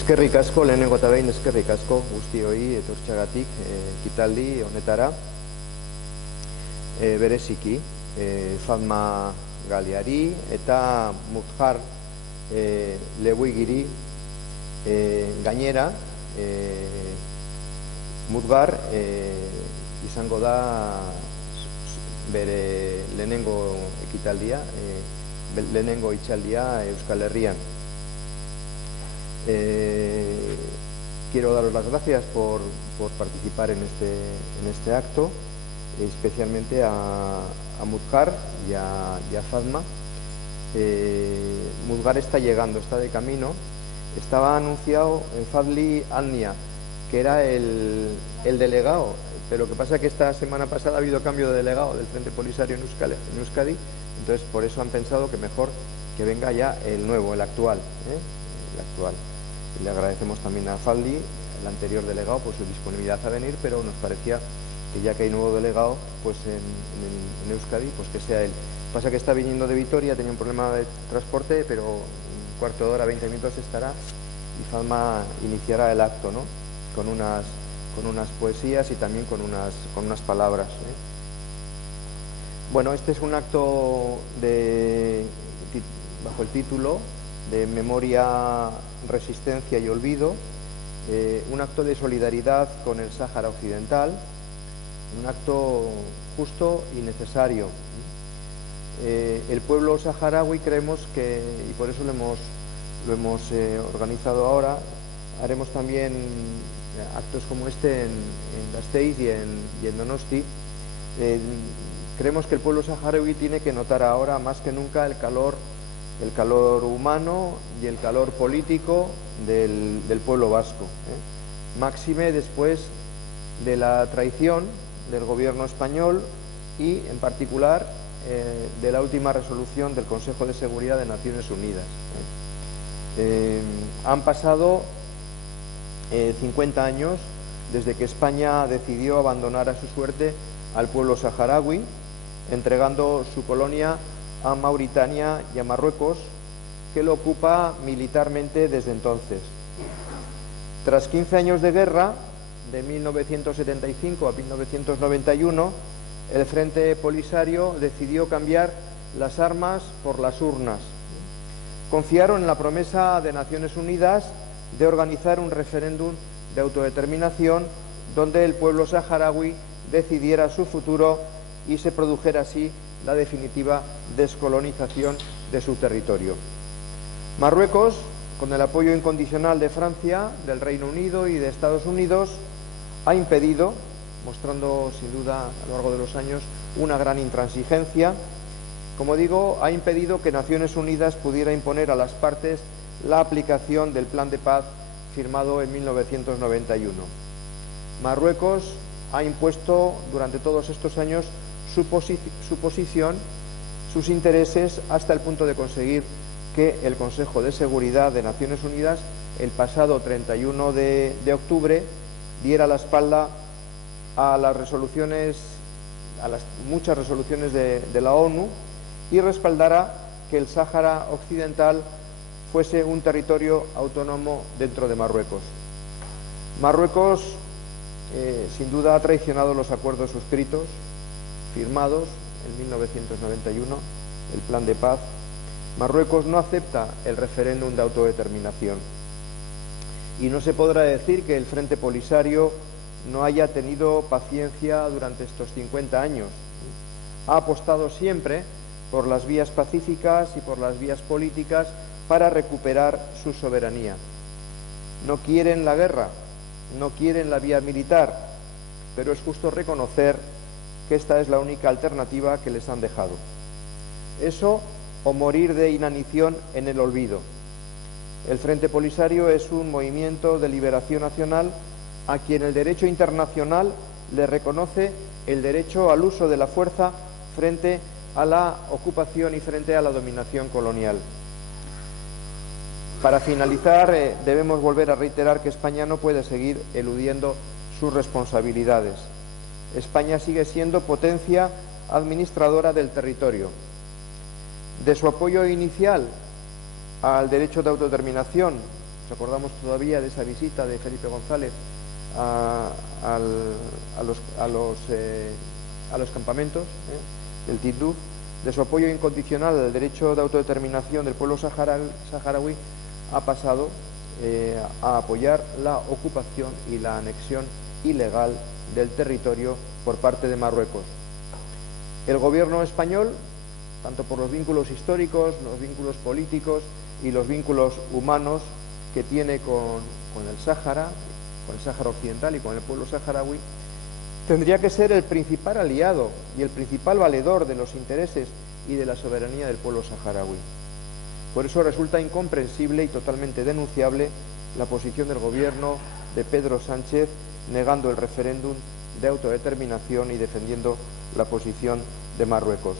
Eskerrik asko, lehenengo eta behin eskerrik asko guztioi etortxagatik ekitaldi honetara. Bereziki, Fatma Galiari eta Mudhar Lebuigiri gainera, Mudhar izango da bere lehenengo ekitaldia, lehenengo hitzaldia Euskal Herrian. Quiero daros las gracias por participar en este acto, especialmente a Mudhar y a Fatma. Mudhar está llegando, está de camino. Estaba anunciado Fadli Alnia, que era el delegado, pero lo que pasa es que esta semana pasada ha habido cambio de delegado del Frente Polisario en Euskadi, entonces por eso han pensado que mejor que venga ya el nuevo, el actual. El actual. Y le agradecemos también a Fadli, el anterior delegado, por su disponibilidad a venir, pero nos parecía que ya que hay nuevo delegado pues en Euskadi, pues que sea él. Pasa que está viniendo de Vitoria, tenía un problema de transporte, pero un cuarto de hora, 20 minutos estará, y Fatma iniciará el acto, ¿no? Con unas poesías y también con unas palabras. Bueno, este es un acto bajo el título de Memoria, Resistencia y Olvido, un acto de solidaridad con el Sáhara Occidental, un acto justo y necesario. El pueblo saharaui creemos que, y por eso lo hemos organizado ahora, haremos también actos como este en Gasteiz y en Donosti. Creemos que el pueblo saharaui tiene que notar ahora más que nunca el calor humano y el calor político del pueblo vasco. Máxime después de la traición del gobierno español y, en particular, de la última resolución del Consejo de Seguridad de Naciones Unidas. Han pasado 50 años desde que España decidió abandonar a su suerte al pueblo saharaui, entregando su colonia a Mauritania y a Marruecos, que lo ocupa militarmente desde entonces. Tras 15 años de guerra, de 1975 a 1991, el Frente Polisario decidió cambiar las armas por las urnas. Confiaron en la promesa de Naciones Unidas de organizar un referéndum de autodeterminación donde el pueblo saharaui decidiera su futuro y se produjera así la definitiva descolonización de su territorio. Marruecos, con el apoyo incondicional de Francia, del Reino Unido y de Estados Unidos, ha impedido, mostrando sin duda a lo largo de los años una gran intransigencia, como digo, ha impedido que Naciones Unidas pudiera imponer a las partes la aplicación del plan de paz firmado en 1991. Marruecos ha impuesto durante todos estos años su posición, sus intereses, hasta el punto de conseguir que el Consejo de Seguridad de Naciones Unidas, el pasado 31 de octubre, diera la espalda a las resoluciones, a las muchas resoluciones de la ONU, y respaldara que el Sáhara Occidental fuese un territorio autónomo dentro de Marruecos. Marruecos, sin duda, ha traicionado los acuerdos suscritos, firmados en 1991, el plan de paz. Marruecos no acepta el referéndum de autodeterminación. Y no se podrá decir que el Frente Polisario no haya tenido paciencia durante estos 50 años. Ha apostado siempre por las vías pacíficas y por las vías políticas para recuperar su soberanía. No quieren la guerra, no quieren la vía militar, pero es justo reconocer que esta es la única alternativa que les han dejado. Eso o morir de inanición en el olvido. El Frente Polisario es un movimiento de liberación nacional a quien el derecho internacional le reconoce el derecho al uso de la fuerza frente a la ocupación y frente a la dominación colonial. Para finalizar, debemos volver a reiterar que España no puede seguir eludiendo sus responsabilidades. España sigue siendo potencia administradora del territorio. De su apoyo inicial al derecho de autodeterminación Nos acordamos todavía de esa visita de Felipe González a los campamentos del Tinduf, de su apoyo incondicional al derecho de autodeterminación del pueblo saharaui, ha pasado a apoyar la ocupación y la anexión ilegal del territorio por parte de Marruecos. El gobierno español, tanto por los vínculos históricos, los vínculos políticos y los vínculos humanos que tiene con el Sáhara Occidental y con el pueblo saharaui, tendría que ser el principal aliado y el principal valedor de los intereses y de la soberanía del pueblo saharaui. Por eso resulta incomprensible y totalmente denunciable la posición del gobierno de Pedro Sánchez negando el referéndum de autodeterminación y defendiendo la posición de Marruecos.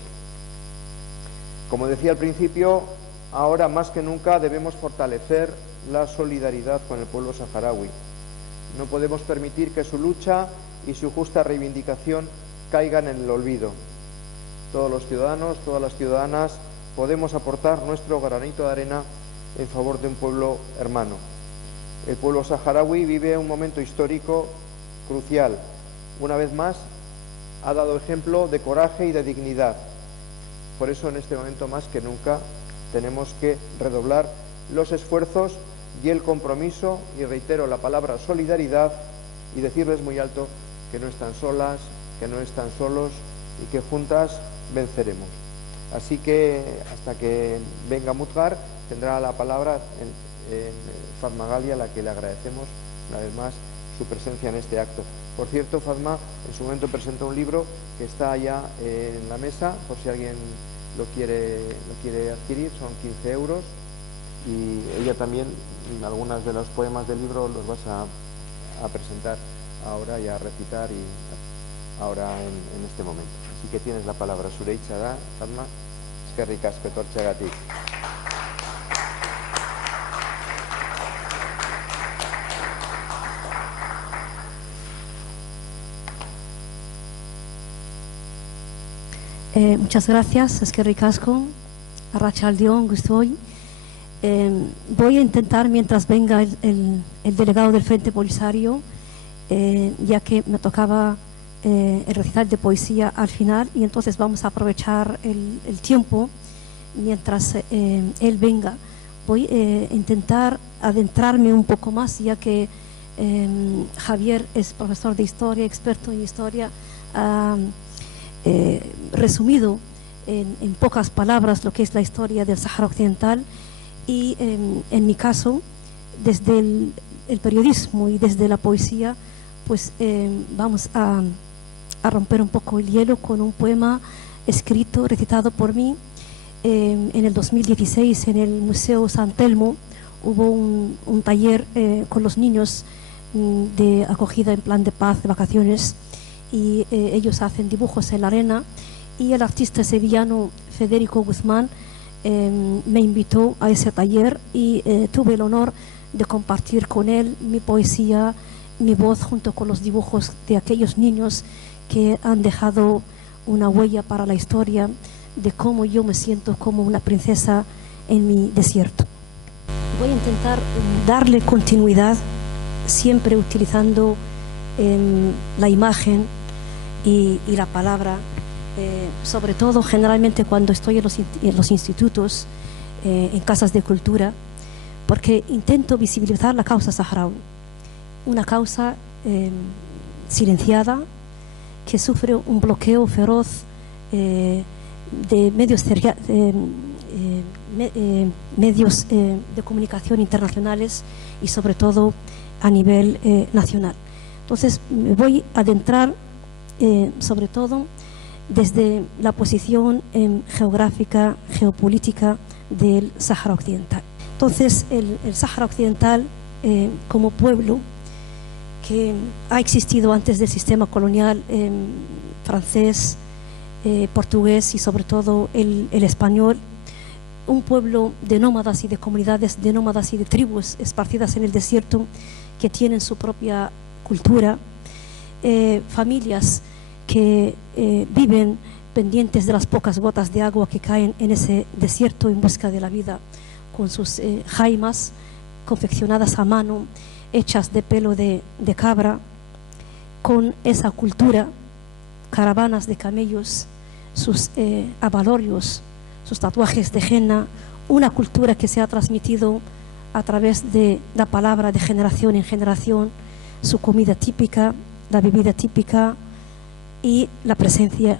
Como decía al principio, ahora más que nunca debemos fortalecer la solidaridad con el pueblo saharaui. No podemos permitir que su lucha y su justa reivindicación caigan en el olvido. Todos los ciudadanos, todas las ciudadanas podemos aportar nuestro granito de arena en favor de un pueblo hermano. El pueblo saharaui vive un momento histórico crucial. Una vez más, ha dado ejemplo de coraje y de dignidad. Por eso, en este momento más que nunca, tenemos que redoblar los esfuerzos y el compromiso, y reitero la palabra solidaridad, y decirles muy alto que no están solas, que no están solos y que juntas venceremos. Así que hasta que venga Mudgar tendrá la palabra Fatma Galia, a la que le agradecemos una vez más su presencia en este acto. Por cierto, Fatma en su momento presentó un libro que está allá en la mesa, por si alguien lo quiere adquirir, son 15 euros, y ella también, algunas de los poemas del libro los vas a presentar ahora y a recitar ahora en este momento. Así que tienes la palabra. Zureitza da, Fatma, eskerrik asko etortzeagatik. Muchas gracias, eskerrik asko, arratsaldeon guztioi. Voy a intentar, mientras venga el delegado del Frente Polisario, ya que me tocaba el recital de poesía al final, y entonces vamos a aprovechar el tiempo mientras él venga. Voy a intentar adentrarme un poco más, ya que Javier es profesor de historia, experto en historia, resumido en pocas palabras lo que es la historia del Sáhara Occidental, y en mi caso, desde el periodismo y desde la poesía, pues vamos a romper un poco el hielo con un poema escrito, recitado por mí en el 2016 en el Museo San Telmo. Hubo un taller con los niños de acogida en plan de paz, de vacaciones, y ellos hacen dibujos en la arena, y el artista sevillano Federico Guzmán me invitó a ese taller, y tuve el honor de compartir con él mi poesía, mi voz, junto con los dibujos de aquellos niños que han dejado una huella para la historia de cómo yo me siento como una princesa en mi desierto. Voy a intentar darle continuidad, siempre utilizando la imagen y la palabra, sobre todo generalmente cuando estoy en los institutos, en casas de cultura, porque intento visibilizar la causa saharaui, una causa silenciada, que sufre un bloqueo feroz de medios de comunicación internacionales y sobre todo a nivel nacional. Entonces me voy a adentrar sobre todo desde la posición geográfica, geopolítica del Sáhara Occidental. Entonces el Sáhara Occidental como pueblo que ha existido antes del sistema colonial francés, portugués y sobre todo el español, un pueblo de nómadas y de comunidades de nómadas y de tribus esparcidas en el desierto que tienen su propia cultura, familias que viven pendientes de las pocas gotas de agua que caen en ese desierto en busca de la vida con sus jaimas, confeccionadas a mano, hechas de pelo de cabra, con esa cultura, caravanas de camellos, sus abalorios, sus tatuajes de henna, una cultura que se ha transmitido a través de la palabra de generación en generación, su comida típica, la bebida típica y la presencia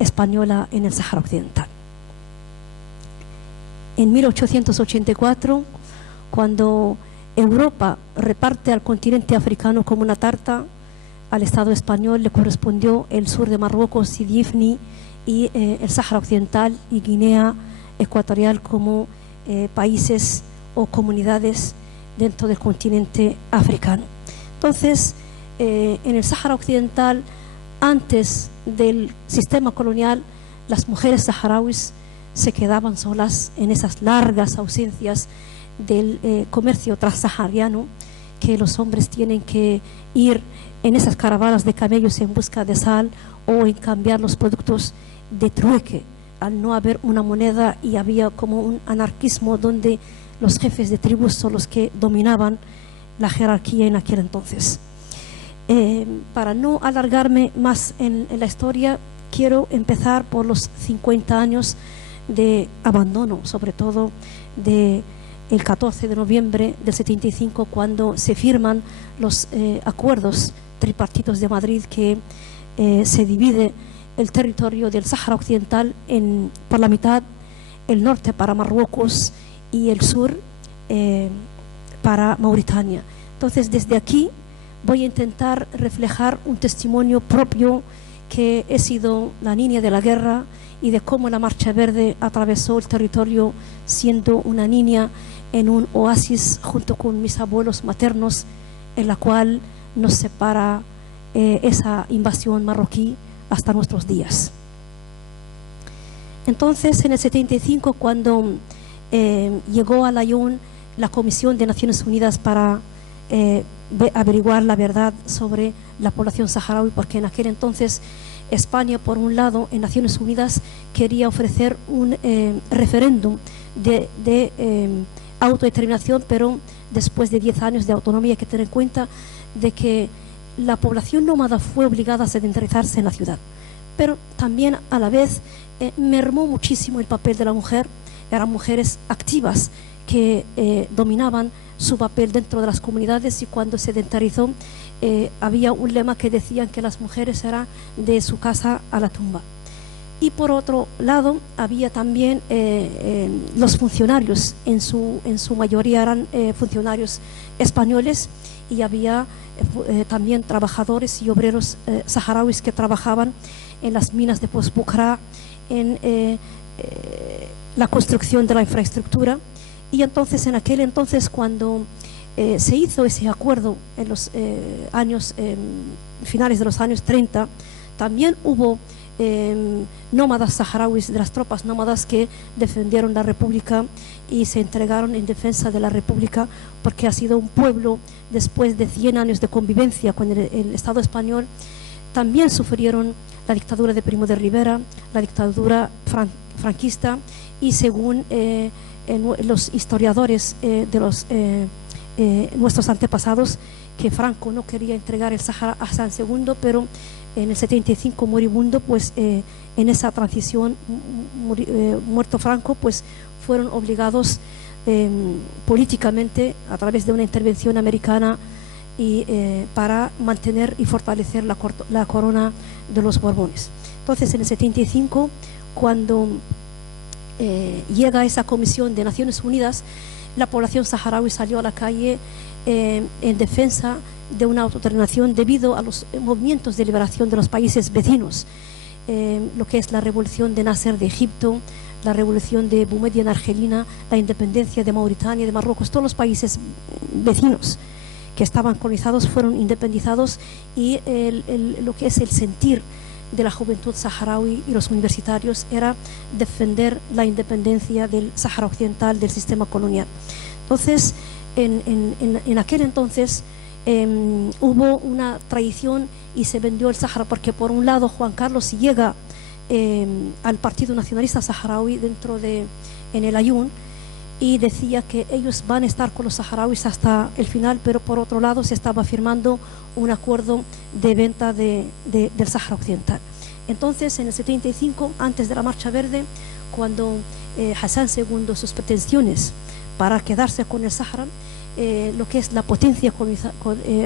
española en el Sáhara Occidental. En 1884, cuando Europa reparte al continente africano como una tarta, al Estado español le correspondió el sur de Marruecos, Sidi Ifni, y el Sáhara Occidental y Guinea Ecuatorial como países o comunidades dentro del continente africano. Entonces, en el Sáhara Occidental, antes del sistema colonial, las mujeres saharauis se quedaban solas en esas largas ausencias del comercio transsahariano, que los hombres tienen que ir en esas caravanas de camellos en busca de sal o en cambiar los productos de trueque, al no haber una moneda, y había como un anarquismo donde los jefes de tribus son los que dominaban la jerarquía en aquel entonces. Para no alargarme más en la historia, quiero empezar por los 50 años de abandono, sobre todo del 14 de noviembre del 75, cuando se firman los acuerdos tripartitos de Madrid, que se divide el territorio del Sáhara Occidental por la mitad, el norte para Marruecos y el sur para Mauritania. Entonces, desde aquí voy a intentar reflejar un testimonio propio, que he sido la niña de la guerra, y de cómo la Marcha Verde atravesó el territorio siendo una niña en un oasis junto con mis abuelos maternos, en la cual nos separa esa invasión marroquí hasta nuestros días. Entonces, en el 75, cuando llegó a Lyon la Comisión de Naciones Unidas para averiguar la verdad sobre la población saharaui, porque en aquel entonces España, por un lado, en Naciones Unidas quería ofrecer un referéndum de autodeterminación, pero después de 10 años de autonomía. Hay que tener en cuenta de que la población nómada fue obligada a sedentarizarse en la ciudad, pero también a la vez mermó muchísimo el papel de la mujer. Eran mujeres activas que dominaban su papel dentro de las comunidades, y cuando se sedentarizó había un lema que decían que las mujeres eran de su casa a la tumba. Y por otro lado había también los funcionarios, en su mayoría eran funcionarios españoles, y había también trabajadores y obreros saharauis que trabajaban en las minas de Postbucra, en la construcción de la infraestructura. Y entonces, en aquel entonces, cuando se hizo ese acuerdo en los finales de los años 30, también hubo nómadas saharauis, de las tropas nómadas, que defendieron la República y se entregaron en defensa de la República, porque ha sido un pueblo, después de 100 años de convivencia con el Estado español, también sufrieron la dictadura de Primo de Rivera, la dictadura franquista, y según los historiadores de nuestros antepasados, que Franco no quería entregar el Sáhara a San II, pero en el 75 moribundo, pues en esa transición, muerto Franco, pues fueron obligados políticamente, a través de una intervención americana, y para mantener y fortalecer la corona de los Borbones. Entonces, en el 75, cuando llega esa comisión de Naciones Unidas, la población saharaui salió a la calle en defensa de una autodeterminación debido a los movimientos de liberación de los países vecinos, lo que es la revolución de Nasser de Egipto, la revolución de Boumediene en Argelina, la independencia de Mauritania, de Marruecos. Todos los países vecinos que estaban colonizados fueron independizados, y lo que es el sentir de la juventud saharaui y los universitarios era defender la independencia del Sáhara Occidental del sistema colonial. Entonces, en aquel entonces hubo una traición y se vendió el Sáhara, porque por un lado Juan Carlos llega al Partido Nacionalista Saharaui en el Aaiún, y decía que ellos van a estar con los saharauis hasta el final, pero por otro lado se estaba firmando un acuerdo de venta del Sáhara Occidental. Entonces, en el 75, antes de la Marcha Verde, cuando Hassan II, sus pretensiones para quedarse con el Sáhara, lo que es la potencia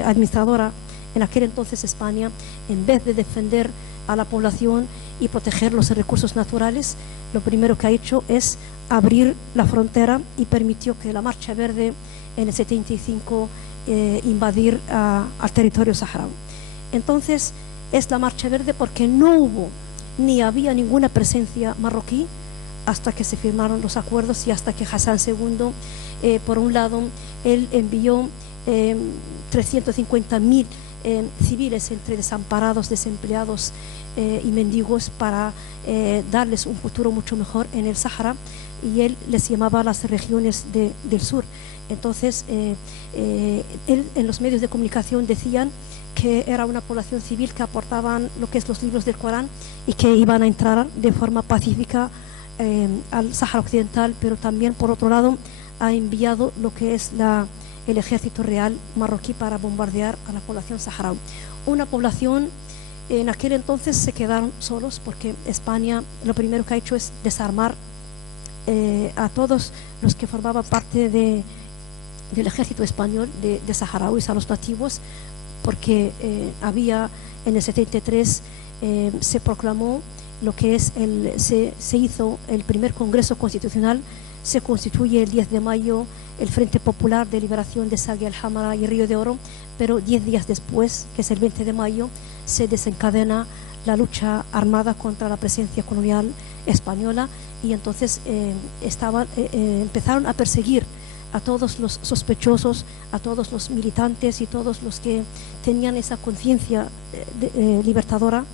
administradora en aquel entonces España, en vez de defender a la población y proteger los recursos naturales, lo primero que ha hecho es abrir la frontera y permitió que la Marcha Verde en el 75 invadir al territorio saharaui. Entonces es la Marcha Verde porque no hubo ni había ninguna presencia marroquí hasta que se firmaron los acuerdos y hasta que Hassan II, por un lado, él envió 350.000 civiles entre desamparados, desempleados y mendigos para darles un futuro mucho mejor en el Sáhara, y él les llamaba las regiones del sur. Entonces, él en los medios de comunicación decían que era una población civil que aportaban lo que es los libros del Corán y que iban a entrar de forma pacífica al Sáhara Occidental, pero también, por otro lado, ha enviado lo que es el ejército real marroquí para bombardear a la población saharaui. Una población, en aquel entonces se quedaron solos porque España lo primero que ha hecho es desarmar a todos los que formaban parte del ejército español de saharauis, a los nativos, porque había en el 73 se proclamó lo que es se hizo el primer Congreso Constitucional, se constituye el 10 de mayo el Frente Popular de Liberación de Sagui al-Hamra y Río de Oro, pero 10 días después, que es el 20 de mayo, se desencadena la lucha armada contra la presencia colonial española, y entonces empezaron a perseguir a todos los sospechosos, a todos los militantes y todos los que tenían esa conciencia libertadora.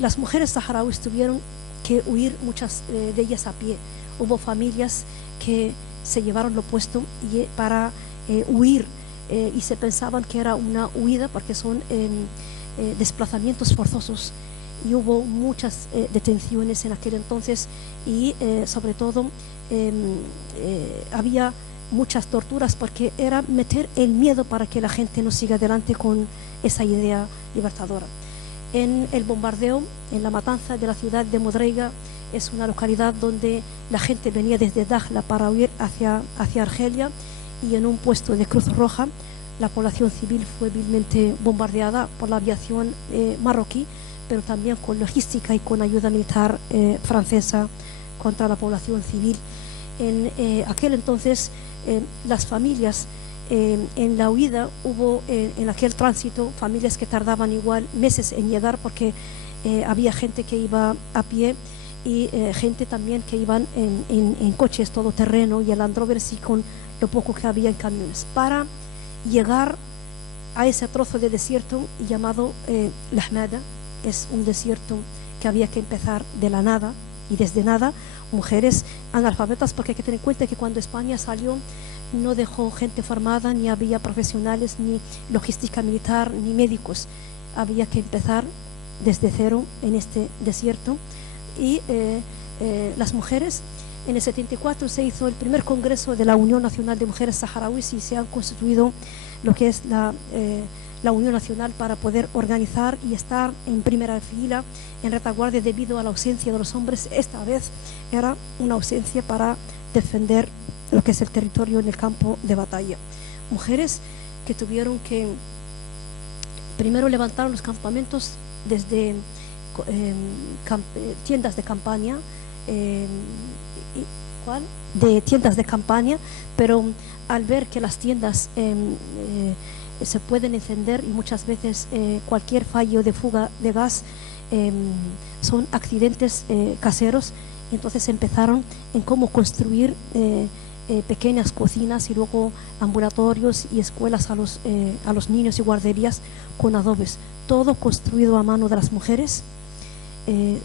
Las mujeres saharauis tuvieron que huir, muchas de ellas a pie. Hubo familias que se llevaron lo puesto para huir, y se pensaban que era una huida porque son desplazamientos forzosos, y hubo muchas detenciones en aquel entonces, y sobre todo había muchas torturas porque era meter el miedo para que la gente no siga adelante con esa idea libertadora. En el bombardeo, en la matanza de la ciudad de Modreiga, es una localidad donde la gente venía desde Dakhla para huir hacia Argelia, y en un puesto de Cruz Roja la población civil fue vilmente bombardeada por la aviación marroquí, pero también con logística y con ayuda militar francesa contra la población civil. En aquel entonces las familias, en la huida hubo en aquel tránsito familias que tardaban igual meses en llegar porque había gente que iba a pie y gente también que iban en coches todoterreno y en Land Rovers y con lo poco que había en camiones, para llegar a ese trozo de desierto llamado La Ahmada. Es un desierto que había que empezar de la nada, y desde nada, mujeres analfabetas, porque hay que tener en cuenta que cuando España salió no dejó gente formada, ni había profesionales, ni logística militar, ni médicos. Había que empezar desde cero en este desierto, y las mujeres, en el 74 se hizo el primer congreso de la Unión Nacional de Mujeres Saharauis, y se han constituido lo que es la Unión Nacional para poder organizar y estar en primera fila, en retaguardia, debido a la ausencia de los hombres. Esta vez era una ausencia para defender lo que es el territorio en el campo de batalla. Mujeres que tuvieron que primero levantar los campamentos desde tiendas de campaña, de tiendas de campaña, pero al ver que las tiendas se pueden encender, y muchas veces cualquier fallo de fuga de gas son accidentes caseros, entonces empezaron en cómo construir pequeñas cocinas y luego ambulatorios y escuelas a los niños y guarderías con adobes, todo construido a mano de las mujeres.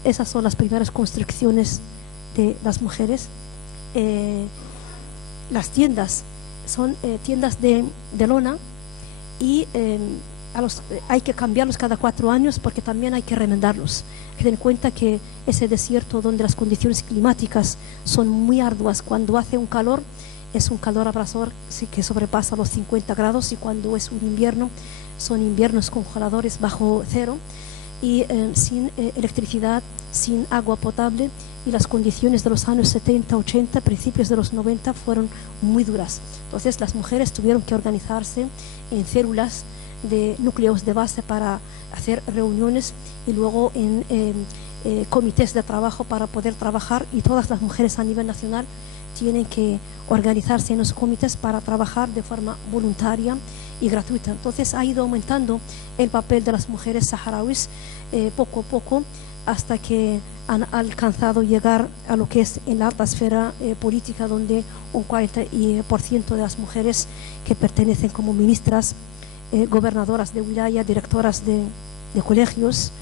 Esas son las primeras construcciones de las mujeres. Las tiendas son tiendas de lona, y hay que cambiarlos cada 4 años porque también hay que remendarlos. Hay que tener en cuenta que ese desierto donde las condiciones climáticas son muy arduas, cuando hace un calor, es un calor abrasador que sobrepasa los 50 grados, y cuando es un invierno, son inviernos congeladores bajo cero, y sin electricidad, sin agua potable, y las condiciones de los años 70, 80, principios de los 90 fueron muy duras. Entonces las mujeres tuvieron que organizarse en células de núcleos de base para hacer reuniones, y luego en comités de trabajo para poder trabajar, y todas las mujeres a nivel nacional tienen que organizarse en los comités para trabajar de forma voluntaria y gratuita. Entonces ha ido aumentando el papel de las mujeres saharauis poco a poco, hasta que han alcanzado llegar a lo que es en la alta esfera política, donde un 40% de las mujeres que pertenecen como ministras, gobernadoras de wilaya, directoras de colegios.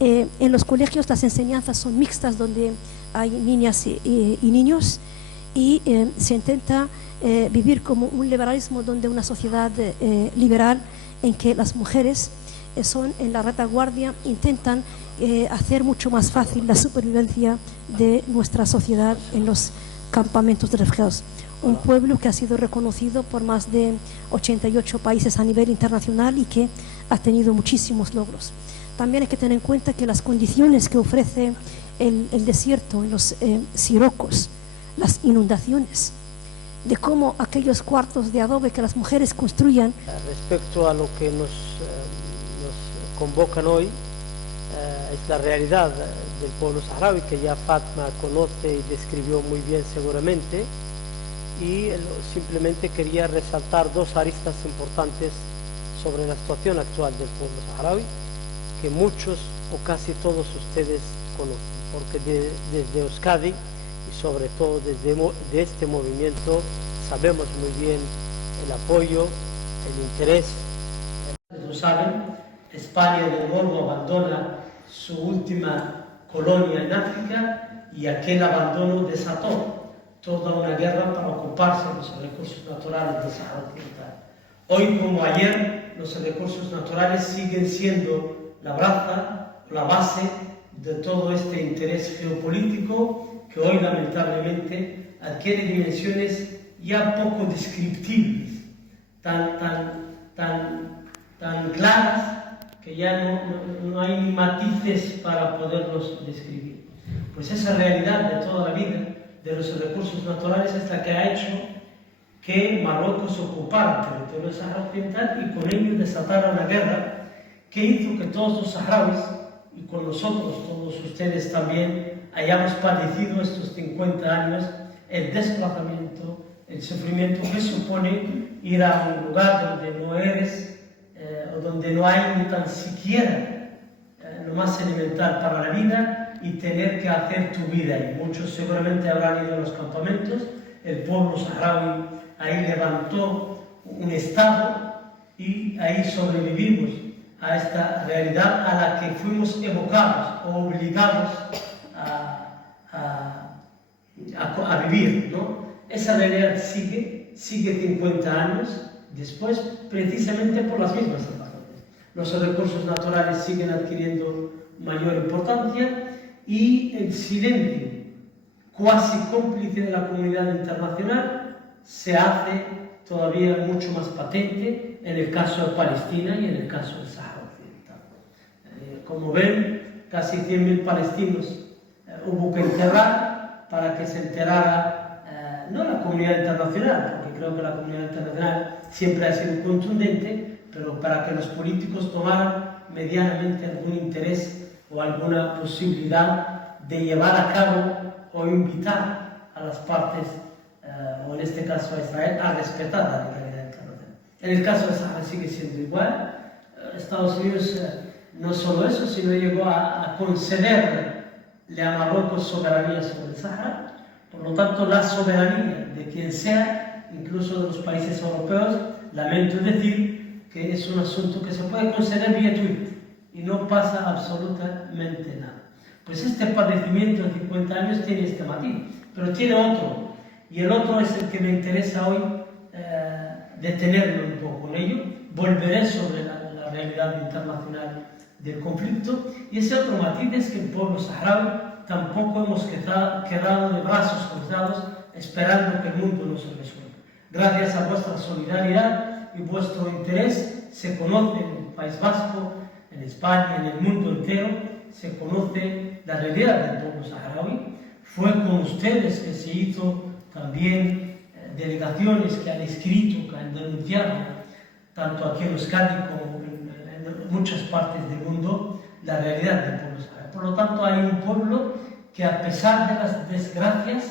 En los colegios las enseñanzas son mixtas, donde hay niñas y niños, y se intenta vivir como un liberalismo, donde una sociedad liberal en que las mujeres son en la retaguardia, intentan hacer mucho más fácil la supervivencia de nuestra sociedad en los campamentos de refugiados. Un pueblo que ha sido reconocido por más de 88 países a nivel internacional y que ha tenido muchísimos logros. También hay que tener en cuenta que las condiciones que ofrece el desierto en los sirocos, las inundaciones, de cómo aquellos cuartos de adobe que las mujeres construían. Respecto a lo que nos convocan hoy, es la realidad del pueblo saharaui, que ya Fatma conoce y describió muy bien seguramente, y simplemente quería resaltar 2 aristas importantes sobre la situación actual del pueblo saharaui, que muchos o casi todos ustedes conocen, porque desde Euskadi y sobre todo desde este movimiento sabemos muy bien el apoyo, el interés. Lo saben, España de nuevo abandona su última colonia en África, y aquel abandono desató toda una guerra para ocuparse de los recursos naturales del Sáhara Occidental. Hoy como ayer, los recursos naturales siguen siendo la base de todo este interés geopolítico, que hoy lamentablemente adquiere dimensiones ya poco descriptibles, tan claras, que ya no hay matices para poderlos describir. Pues esa realidad de toda la vida de los recursos naturales es la que ha hecho que Marruecos ocupara el territorio del Sáhara Occidental, y con ello desatara una guerra que hizo que todos los saharauis, y con nosotros, todos ustedes también, hayamos padecido estos 50 años el desplazamiento, el sufrimiento que supone ir a un lugar donde no eres, o donde no hay ni tan siquiera lo más elemental para la vida, y tener que hacer tu vida. Y muchos seguramente habrán ido a los campamentos. El pueblo saharaui ahí levantó un estado, y ahí sobrevivimos a esta realidad a la que fuimos evocados o obligados a vivir, ¿no? Esa realidad sigue 50 años después, precisamente por las mismas razones. Los recursos naturales siguen adquiriendo mayor importancia, y el silencio cuasi cómplice de la comunidad internacional se hace todavía mucho más patente en el caso de Palestina y en el caso del Sáhara Occidental. Como ven, casi 100.000 palestinos hubo que enterrar para que se enterara no la comunidad internacional, porque creo que la comunidad internacional siempre ha sido contundente, pero para que los políticos tomaran medianamente algún interés o alguna posibilidad de llevar a cabo o invitar a las partes, o en este caso a Israel, a respetar la legalidad internacional. En el caso de Sahara sigue siendo igual. Estados Unidos no solo eso, sino llegó a concederle a Marruecos soberanía sobre el Sahara. Por lo tanto, la soberanía de quien sea, incluso de los países europeos, lamento decir que es un asunto que se puede conceder vía Twitter y no pasa absolutamente nada. Pues este padecimiento de 50 años tiene este matiz, pero tiene otro, y el otro es el que me interesa hoy detenerme un poco en ello. Volveré sobre la realidad internacional del conflicto. Y ese otro matiz es que el pueblo saharaui tampoco hemos quedado de brazos cruzados esperando que el mundo nos resuelva. Gracias a vuestra solidaridad y vuestro interés se conoce en el País Vasco, en España, en el mundo entero, se conoce la realidad del pueblo saharaui. Fue con ustedes que se hizo también delegaciones que han escrito, que han denunciado, tanto aquí en Euskadi como en muchas partes del mundo, la realidad del pueblo saharaui. Por lo tanto, hay un pueblo que, a pesar de las desgracias,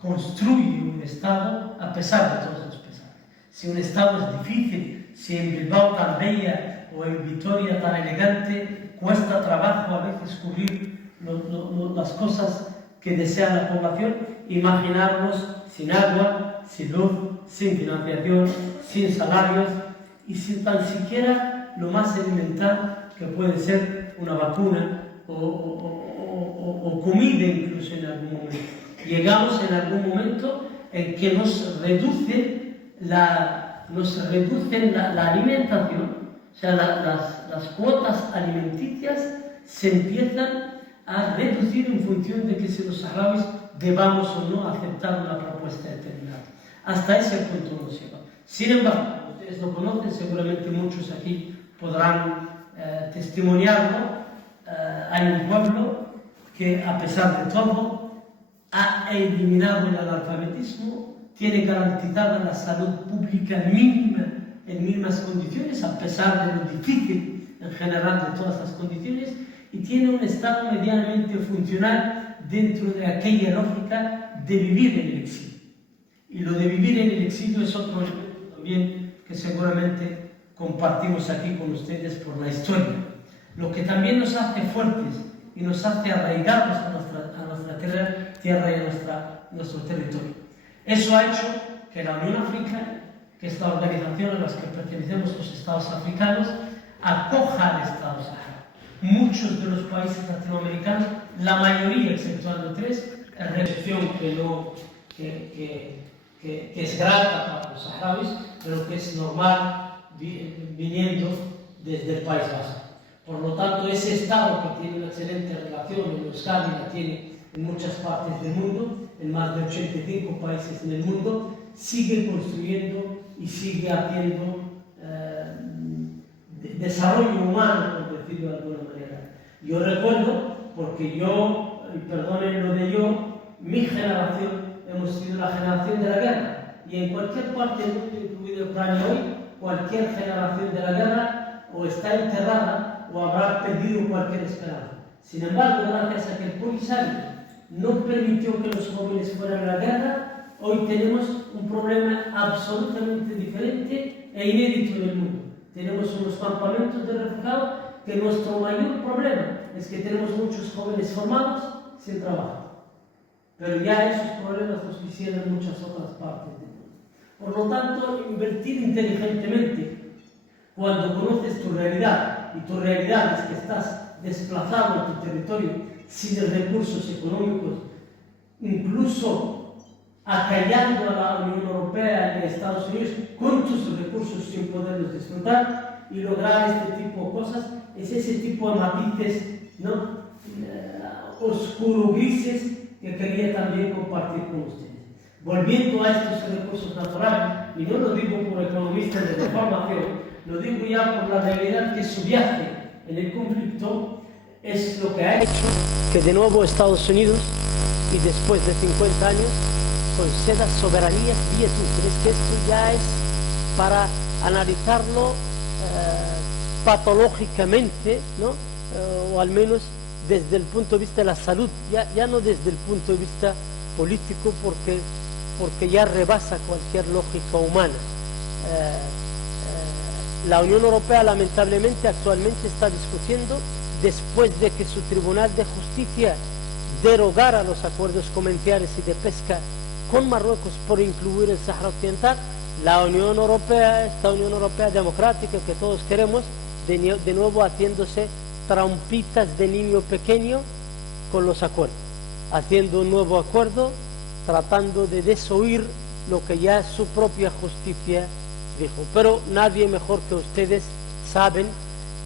construye un Estado a pesar de todos los pesares. Si un Estado es difícil, si en Bilbao tan bella o en Vitoria tan elegante cuesta trabajo a veces cubrir las cosas que desea la población, imaginarnos sin agua, sin luz, sin financiación, sin salarios y sin tan siquiera lo más elemental que puede ser una vacuna o comida incluso en algún momento. Llegamos en algún momento en que nos reducen la alimentación, o sea, las cuotas alimenticias se empiezan a reducir en función de que si los saharauis debamos o no aceptar una propuesta determinada. Hasta ese punto nos lleva. Sin embargo, ustedes lo conocen, seguramente muchos aquí podrán testimoniarlo, hay un pueblo que, a pesar de todo, ha eliminado el analfabetismo, tiene garantizada la salud pública mínima en mínimas condiciones, a pesar de lo difícil en general de todas las condiciones, y tiene un Estado medianamente funcional dentro de aquella lógica de vivir en el exilio. Y lo de vivir en el exilio es otro elemento también que seguramente compartimos aquí con ustedes por la historia. Lo que también nos hace fuertes y nos hace arraigados a nuestra tierra y a nuestro territorio. Eso ha hecho que la Unión Africana, que es la organización a la que pertenecemos los estados africanos, acoja al Estado saharaui. Muchos de los países latinoamericanos, la mayoría, exceptuando 3, es recepción que es grata para los saharauis, pero que es normal viniendo desde el País Vasco. Por lo tanto, ese Estado que tiene una excelente relación en Euskadi, la tiene en muchas partes del mundo, en más de 85 países en el mundo, sigue construyendo y sigue haciendo desarrollo humano, por decirlo de alguna manera. Yo recuerdo, porque yo, y perdonen lo de yo, mi generación, hemos sido la generación de la guerra, y en cualquier parte del mundo, incluido Ucrania hoy, cualquier generación de la guerra o está enterrada o habrá perdido cualquier esperanza. Sin embargo, gracias a que el Polisario no permitió que los jóvenes fueran a la guerra, hoy tenemos un problema absolutamente diferente e inédito en el mundo. Tenemos unos campamentos de refugiados que nuestro mayor problema es que tenemos muchos jóvenes formados sin trabajo. Pero ya esos problemas los quisieran en muchas otras partes del mundo. Por lo tanto, invertir inteligentemente cuando conoces tu realidad, y tu realidad es que estás desplazado en tu territorio sin recursos económicos, incluso acallando a la Unión Europea y a Estados Unidos con tus recursos sin poderlos disfrutar, y lograr este tipo de cosas, es ese tipo de matices, ¿no? Oscuro grises que quería también compartir con ustedes. Volviendo a estos recursos naturales, y no lo digo por economistas de formación, lo digo ya por la realidad que su viaje en el conflicto es lo que ha hecho que de nuevo Estados Unidos, y después de 50 años, conceda soberanías vía tú. ¿Crees que esto ya es para analizarlo patológicamente, ¿no? O al menos desde el punto de vista de la salud, ya no desde el punto de vista político, porque ya rebasa cualquier lógica humana? La Unión Europea lamentablemente actualmente está discutiendo, después de que su Tribunal de Justicia derogara los acuerdos comerciales y de pesca con Marruecos por incluir el Sáhara Occidental, la Unión Europea, esta Unión Europea democrática que todos queremos, de nuevo haciéndose trompitas de niño pequeño con los acuerdos, haciendo un nuevo acuerdo, tratando de desoír lo que ya su propia justicia dijo. Pero nadie mejor que ustedes saben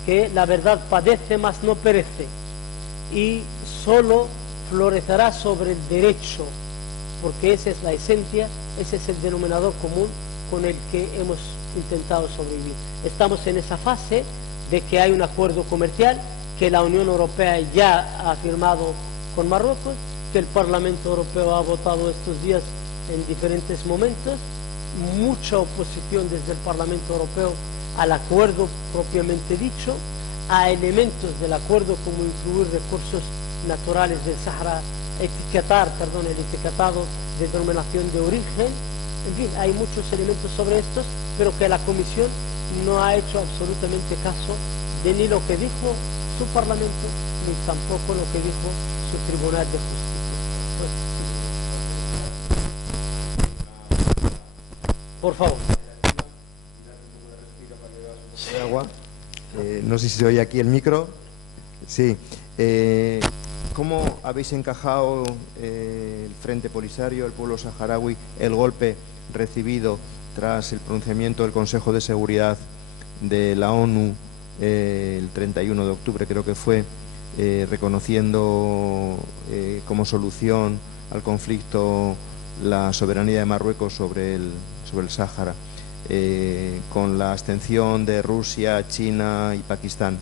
que la verdad padece mas no perece y solo florecerá sobre el derecho, porque esa es la esencia, ese es el denominador común con el que hemos intentado sobrevivir. Estamos en esa fase de que hay un acuerdo comercial que la Unión Europea ya ha firmado con Marruecos, que el Parlamento Europeo ha votado estos días en diferentes momentos, mucha oposición desde el Parlamento Europeo al acuerdo propiamente dicho, a elementos del acuerdo como incluir recursos naturales del Sahara, el etiquetado de denominación de origen, en fin, hay muchos elementos sobre estos, pero que la Comisión no ha hecho absolutamente caso de ni lo que dijo su Parlamento, ni tampoco lo que dijo su Tribunal de Justicia. Por favor. Agua. No sé si se oye aquí el micro. Sí. ¿Cómo habéis encajado el Frente Polisario, el pueblo saharaui, el golpe recibido tras el pronunciamiento del Consejo de Seguridad de la ONU el 31 de octubre, creo que fue, reconociendo como solución al conflicto la soberanía de Marruecos sobre el Sáhara, con la abstención de Rusia, China y Pakistán?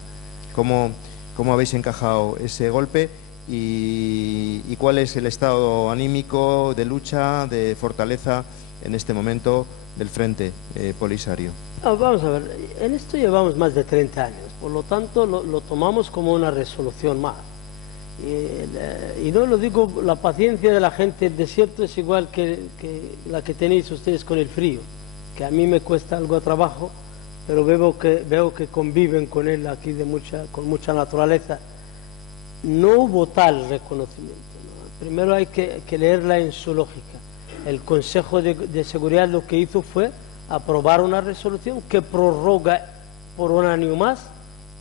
¿Cómo habéis encajado ese golpe y cuál es el estado anímico de lucha, de fortaleza en este momento del Frente Polisario? Vamos a ver, en esto llevamos más de 30 años, por lo tanto lo tomamos como una resolución más. Y no lo digo, la paciencia de la gente del desierto es igual que la que tenéis ustedes con el frío, que a mí me cuesta algo de trabajo, pero veo que conviven con él aquí con mucha naturaleza. No hubo tal reconocimiento, ¿no? Primero hay que leerla en su lógica. El Consejo de Seguridad lo que hizo fue aprobar una resolución que prorroga por un año más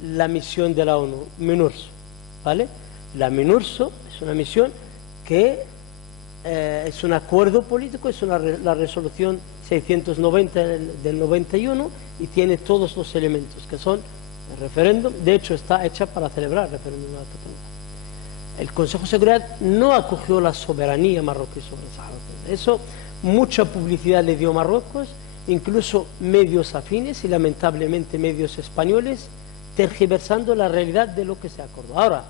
la misión de la ONU, MINURSO, ¿vale? La MINURSO es una misión que es un acuerdo político, es la resolución 690 del 91 y tiene todos los elementos que son el referéndum. De hecho está hecha para celebrar el referéndum de la totalidad. El Consejo de Seguridad no acogió la soberanía marroquí sobre el Sahara. Eso mucha publicidad le dio Marruecos, incluso medios afines y lamentablemente medios españoles, tergiversando la realidad de lo que se acordó. Ahora,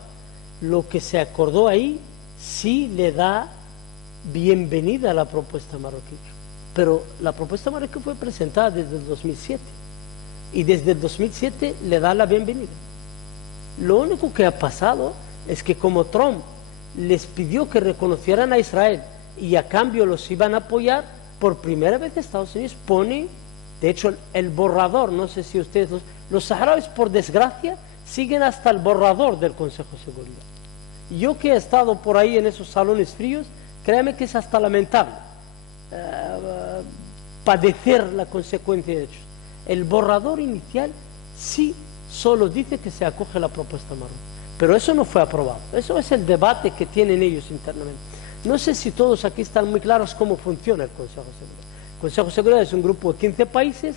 lo que se acordó ahí sí le da bienvenida a la propuesta marroquí, pero la propuesta marroquí fue presentada desde el 2007 y desde el 2007 le da la bienvenida. Lo único que ha pasado es que como Trump les pidió que reconocieran a Israel y a cambio los iban a apoyar, por primera vez Estados Unidos pone, de hecho el borrador, no sé si ustedes, los saharauis por desgracia siguen hasta el borrador del Consejo de Seguridad. Yo que he estado por ahí en esos salones fríos, créame que es hasta lamentable padecer la consecuencia de ellos. El borrador inicial sí solo dice que se acoge la propuesta marroquí, pero eso no fue aprobado. Eso es el debate que tienen ellos internamente. No sé si todos aquí están muy claros cómo funciona el Consejo de Seguridad. El Consejo de Seguridad es un grupo de 15 países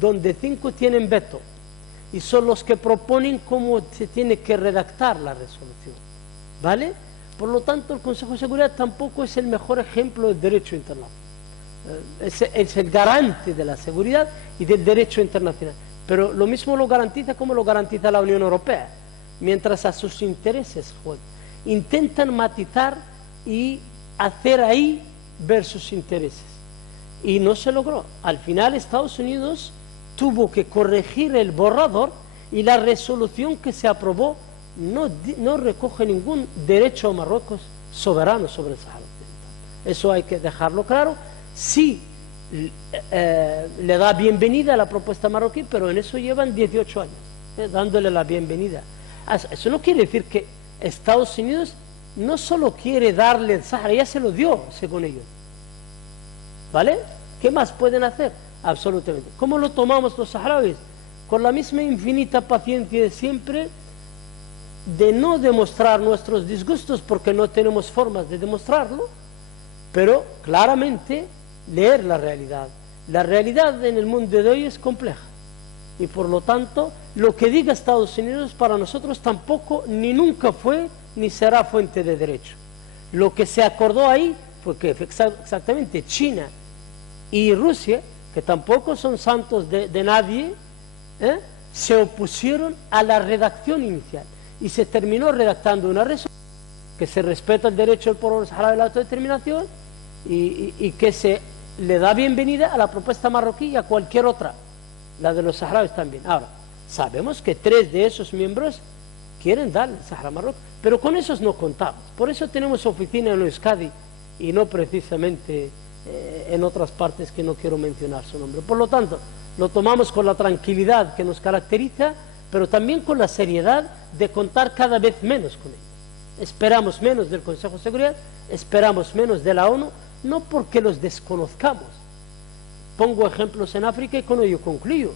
donde 5 tienen veto y son los que proponen cómo se tiene que redactar la resolución, ¿vale? Por lo tanto, el Consejo de Seguridad tampoco es el mejor ejemplo del derecho internacional. Es el garante de la seguridad y del derecho internacional. Pero lo mismo lo garantiza como lo garantiza la Unión Europea, mientras a sus intereses juegan. Intentan matizar y hacer ahí ver sus intereses. Y no se logró. Al final Estados Unidos tuvo que corregir el borrador y la resolución que se aprobó no recoge ningún derecho a Marruecos soberano sobre el Sahara Occidental. Eso hay que dejarlo claro. Sí le da bienvenida a la propuesta marroquí, pero en eso llevan 18 años, dándole la bienvenida. Eso no quiere decir que Estados Unidos no solo quiere darle el Sahara, ya se lo dio, según ellos. ¿Vale? ¿Qué más pueden hacer? Absolutamente. ¿Cómo lo tomamos los saharauis? Con la misma infinita paciencia de siempre, de no demostrar nuestros disgustos porque no tenemos formas de demostrarlo, pero claramente leer la realidad. La realidad en el mundo de hoy es compleja. y por lo tanto lo que diga Estados Unidos para nosotros tampoco ni nunca fue ni será fuente de derecho. Lo que se acordó ahí fue que exactamente China y Rusia, que tampoco son santos de nadie, se opusieron a la redacción inicial y se terminó redactando una resolución que se respeta el derecho del pueblo saharaui a la autodeterminación y que se le da bienvenida a la propuesta marroquí y a cualquier otra, la de los saharauis también. Ahora, sabemos que 3 de esos miembros quieren darle el Sahara a Marruecos, pero con esos no contamos. Por eso tenemos oficina en Euskadi y no precisamente en otras partes que no quiero mencionar su nombre. Por lo tanto, lo tomamos con la tranquilidad que nos caracteriza, pero también con la seriedad de contar cada vez menos con ellos. Esperamos menos del Consejo de Seguridad, esperamos menos de la ONU, no porque los desconozcamos. Pongo ejemplos en África y con ello concluyo.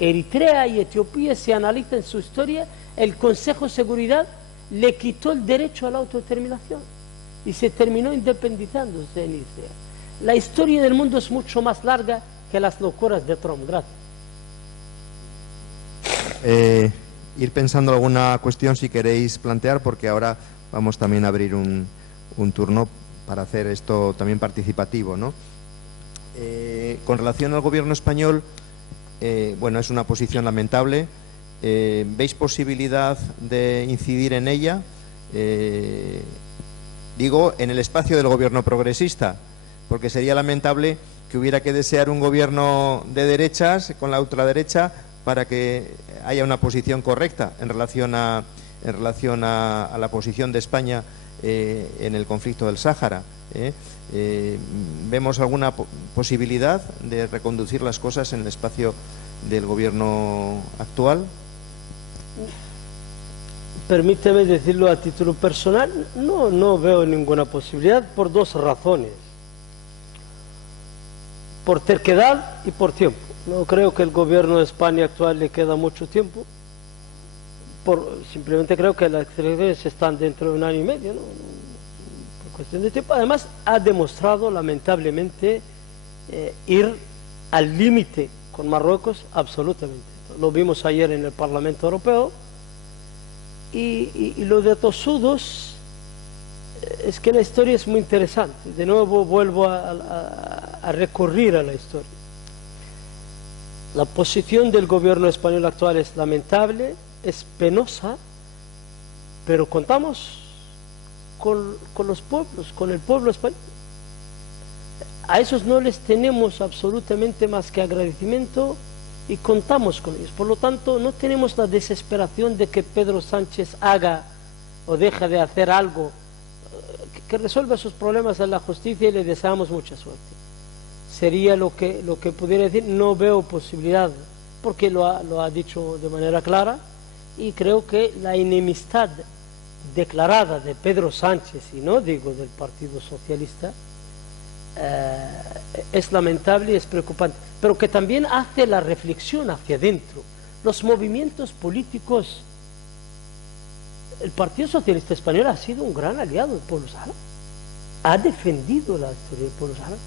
Eritrea y Etiopía, se analiza en su historia, el Consejo de Seguridad le quitó el derecho a la autodeterminación y se terminó independizándose en Eritrea. La historia del mundo es mucho más larga que las locuras de Trump. Gracias. Ir pensando alguna cuestión si queréis plantear, porque ahora vamos también a abrir un turno para hacer esto también participativo, ¿no? Con relación al gobierno español, bueno, es una posición lamentable. ¿Veis posibilidad de incidir en ella? Digo, en el espacio del gobierno progresista, porque sería lamentable que hubiera que desear un gobierno de derechas con la ultraderecha para que haya una posición correcta en relación a la posición de España en el conflicto del Sáhara. ¿Vemos alguna posibilidad de reconducir las cosas en el espacio del gobierno actual? Permíteme decirlo a título personal, no veo ninguna posibilidad por 2 razones. Por terquedad y por tiempo. No creo que el gobierno de España actual le queda mucho tiempo. Simplemente creo que las elecciones están dentro de 1 año y medio, ¿no? Por cuestión de tiempo. Además, ha demostrado lamentablemente ir al límite con Marruecos absolutamente. Lo vimos ayer en el Parlamento Europeo. Y lo de Tosudos es que la historia es muy interesante. De nuevo vuelvo a recurrir a la historia. La posición del gobierno español actual es lamentable, es penosa, pero contamos con los pueblos, con el pueblo español. A esos no les tenemos absolutamente más que agradecimiento y contamos con ellos. Por lo tanto, no tenemos la desesperación de que Pedro Sánchez haga o deje de hacer algo que resuelva sus problemas en la justicia, y le deseamos mucha suerte. Sería lo que pudiera decir. No veo posibilidad, porque lo ha dicho de manera clara, y creo que la enemistad declarada de Pedro Sánchez, y no digo del Partido Socialista, es lamentable y es preocupante, pero que también hace la reflexión hacia adentro. Los movimientos políticos, el Partido Socialista Español ha sido un gran aliado del pueblo saharaui, ha defendido la historia del pueblo saharaui.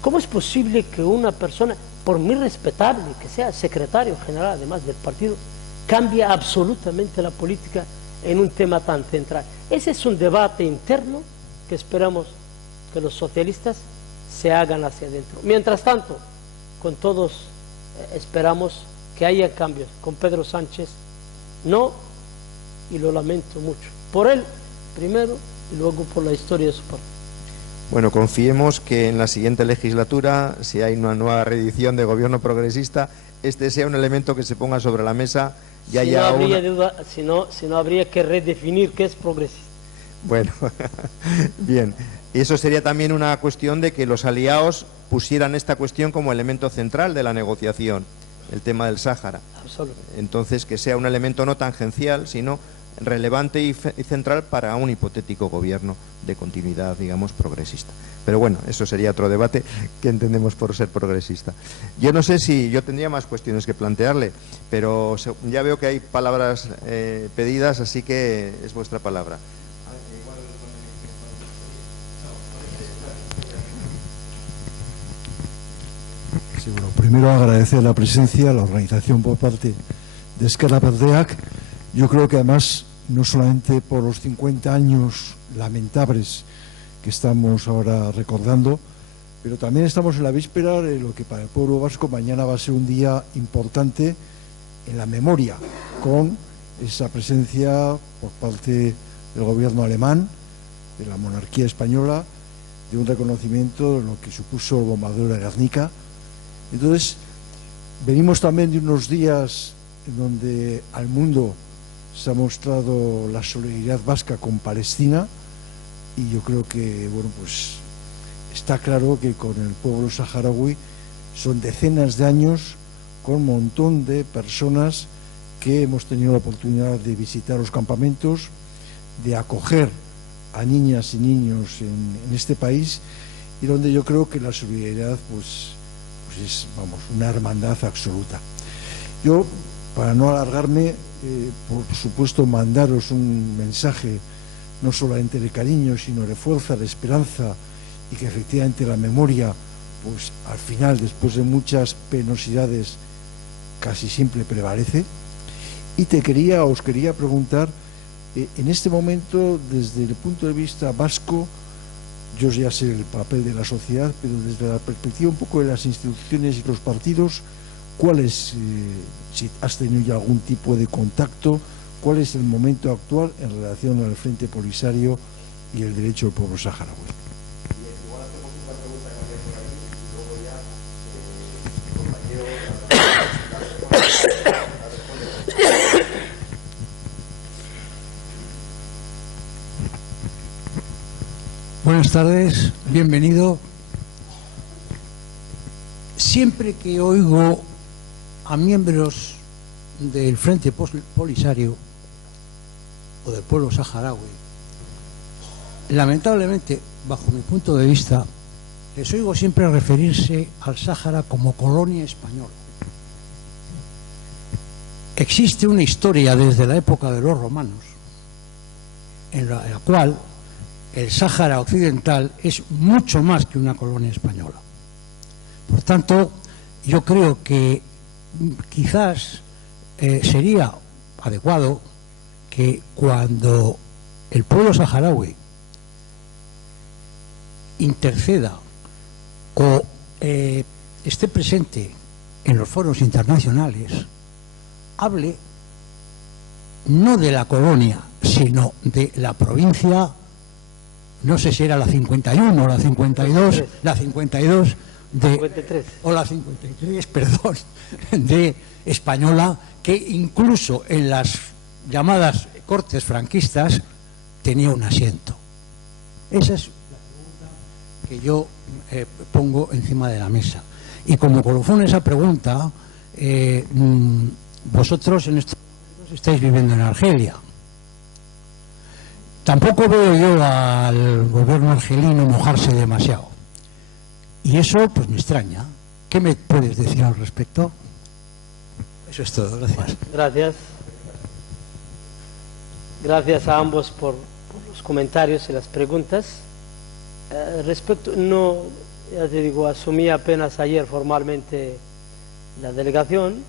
¿Cómo es posible que una persona, por muy respetable que sea, secretario general además del partido, cambie absolutamente la política en un tema tan central? Ese es un debate interno que esperamos que los socialistas se hagan hacia adentro. Mientras tanto, con todos esperamos que haya cambios. Con Pedro Sánchez no, y lo lamento mucho. Por él primero y luego por la historia de su partido. Bueno, confiemos que en la siguiente legislatura, si hay una nueva reedición de gobierno progresista, este sea un elemento que se ponga sobre la mesa. Si no habría que redefinir qué es progresista. Bueno, bien. Y eso sería también una cuestión de que los aliados pusieran esta cuestión como elemento central de la negociación, el tema del Sáhara. Absolutamente. Entonces, que sea un elemento no tangencial, sino relevante y central para un hipotético gobierno de continuidad, digamos, progresista. Pero bueno, eso sería otro debate que entendemos por ser progresista. Yo no sé si yo tendría más cuestiones que plantearle, pero ya veo que hay palabras pedidas, así que es vuestra palabra. Sí, bueno, primero agradecer la presencia, la organización por parte de Esquerra Berdeak. Yo creo que además, no solamente por los 50 años lamentables que estamos ahora recordando, pero también estamos en la víspera de lo que para el pueblo vasco mañana va a ser un día importante en la memoria, con esa presencia por parte del gobierno alemán, de la monarquía española, de un reconocimiento de lo que supuso el bombardeo de Guernica. Entonces, venimos también de unos días en donde al mundo se ha mostrado la solidaridad vasca con Palestina, y yo creo que, bueno, pues está claro que con el pueblo saharaui son decenas de años, con un montón de personas que hemos tenido la oportunidad de visitar los campamentos, de acoger a niñas y niños en este país, y donde yo creo que la solidaridad pues es, vamos, una hermandad absoluta. Yo, para no alargarme, por supuesto mandaros un mensaje no solamente de cariño, sino de fuerza, de esperanza, y que efectivamente la memoria, pues al final, después de muchas penosidades, casi siempre prevalece. Y os quería preguntar, en este momento, desde el punto de vista vasco, yo ya sé el papel de la sociedad, pero desde la perspectiva un poco de las instituciones y los partidos, ¿cuál es, si has tenido ya algún tipo de contacto, cuál es el momento actual en relación al Frente Polisario y el derecho del pueblo saharaui? Buenas tardes, bienvenido. Siempre que oigo a miembros del Frente Polisario o del pueblo saharaui, lamentablemente, bajo mi punto de vista, les oigo siempre referirse al Sáhara como colonia española. Existe una historia desde la época de los romanos en la cual el Sáhara Occidental es mucho más que una colonia española. Por tanto, yo creo que quizás sería adecuado que cuando el pueblo saharaui interceda o esté presente en los foros internacionales, hable no de la colonia, sino de la provincia, no sé si era la 51 o la 52, la 52 de 53. O la 53, perdón, de española, que incluso en las llamadas cortes franquistas tenía un asiento. Esa es la pregunta que yo pongo encima de la mesa. Y como colofón a esa pregunta, vosotros en estos momentos estáis viviendo en Argelia. Tampoco veo yo al gobierno argelino mojarse demasiado. Y eso pues me extraña. ¿Qué me puedes decir al respecto? Eso es todo, gracias. Gracias. Gracias a ambos por los comentarios y las preguntas. Respecto, no, ya te digo, asumí apenas ayer formalmente la delegación,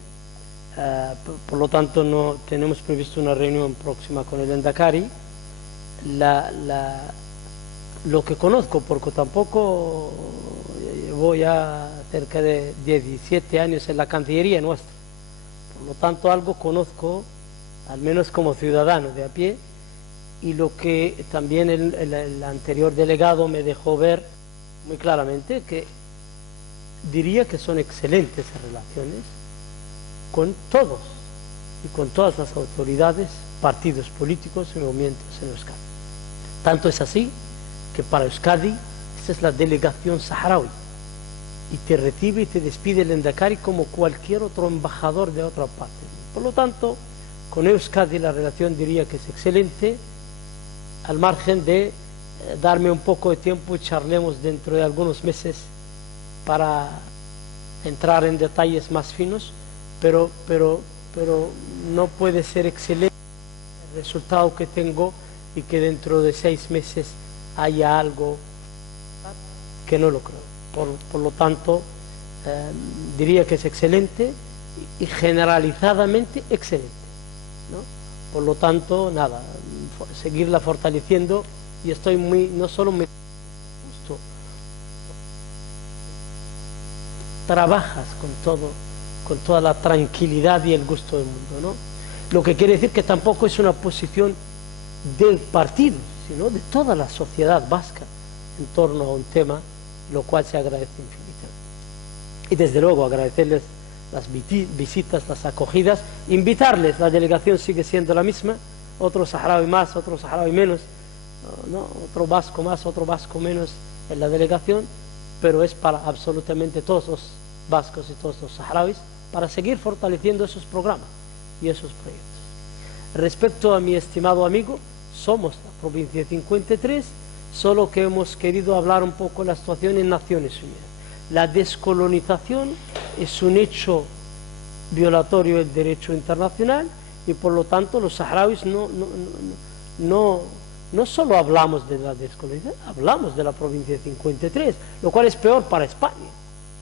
por lo tanto no tenemos previsto una reunión próxima con el Endacari. Lo que conozco, porque tampoco llevo ya cerca de 17 años en la Cancillería nuestra, por lo tanto algo conozco, al menos como ciudadano de a pie, y lo que también el anterior delegado me dejó ver muy claramente, que diría que son excelentes relaciones con todos y con todas las autoridades, partidos políticos y movimientos en Euskadi. Tanto es así que para Euskadi esta es la delegación saharaui y te recibe y te despide el Endacari como cualquier otro embajador de otra parte. Por lo tanto, con Euskadi la relación diría que es excelente, al margen de darme un poco de tiempo y charlemos dentro de algunos meses para entrar en detalles más finos, pero no puede ser excelente el resultado que tengo y que dentro de 6 meses haya algo que no lo creo. Por lo tanto, diría que es excelente y generalizadamente excelente, ¿no? Por lo tanto, nada, seguirla fortaleciendo, y estoy no solo muy justo, trabajas con toda la tranquilidad y el gusto del mundo, ¿no? Lo que quiere decir que tampoco es una posición del partido, sino de toda la sociedad vasca en torno a un tema, lo cual se agradece infinitamente. Y desde luego agradecerles las visitas, las acogidas, invitarles. La delegación sigue siendo la misma, otro saharaui más, otro saharaui menos, ¿no? Otro vasco más, otro vasco menos en la delegación, pero es para absolutamente todos los vascos y todos los saharauis, para seguir fortaleciendo esos programas y esos proyectos. Respecto a mi estimado amigo, somos la provincia de 53, solo que hemos querido hablar un poco de la situación en Naciones Unidas. La descolonización es un hecho violatorio del derecho internacional, y por lo tanto los saharauis no solo hablamos de la descolonización, hablamos de la provincia de 53, lo cual es peor para España,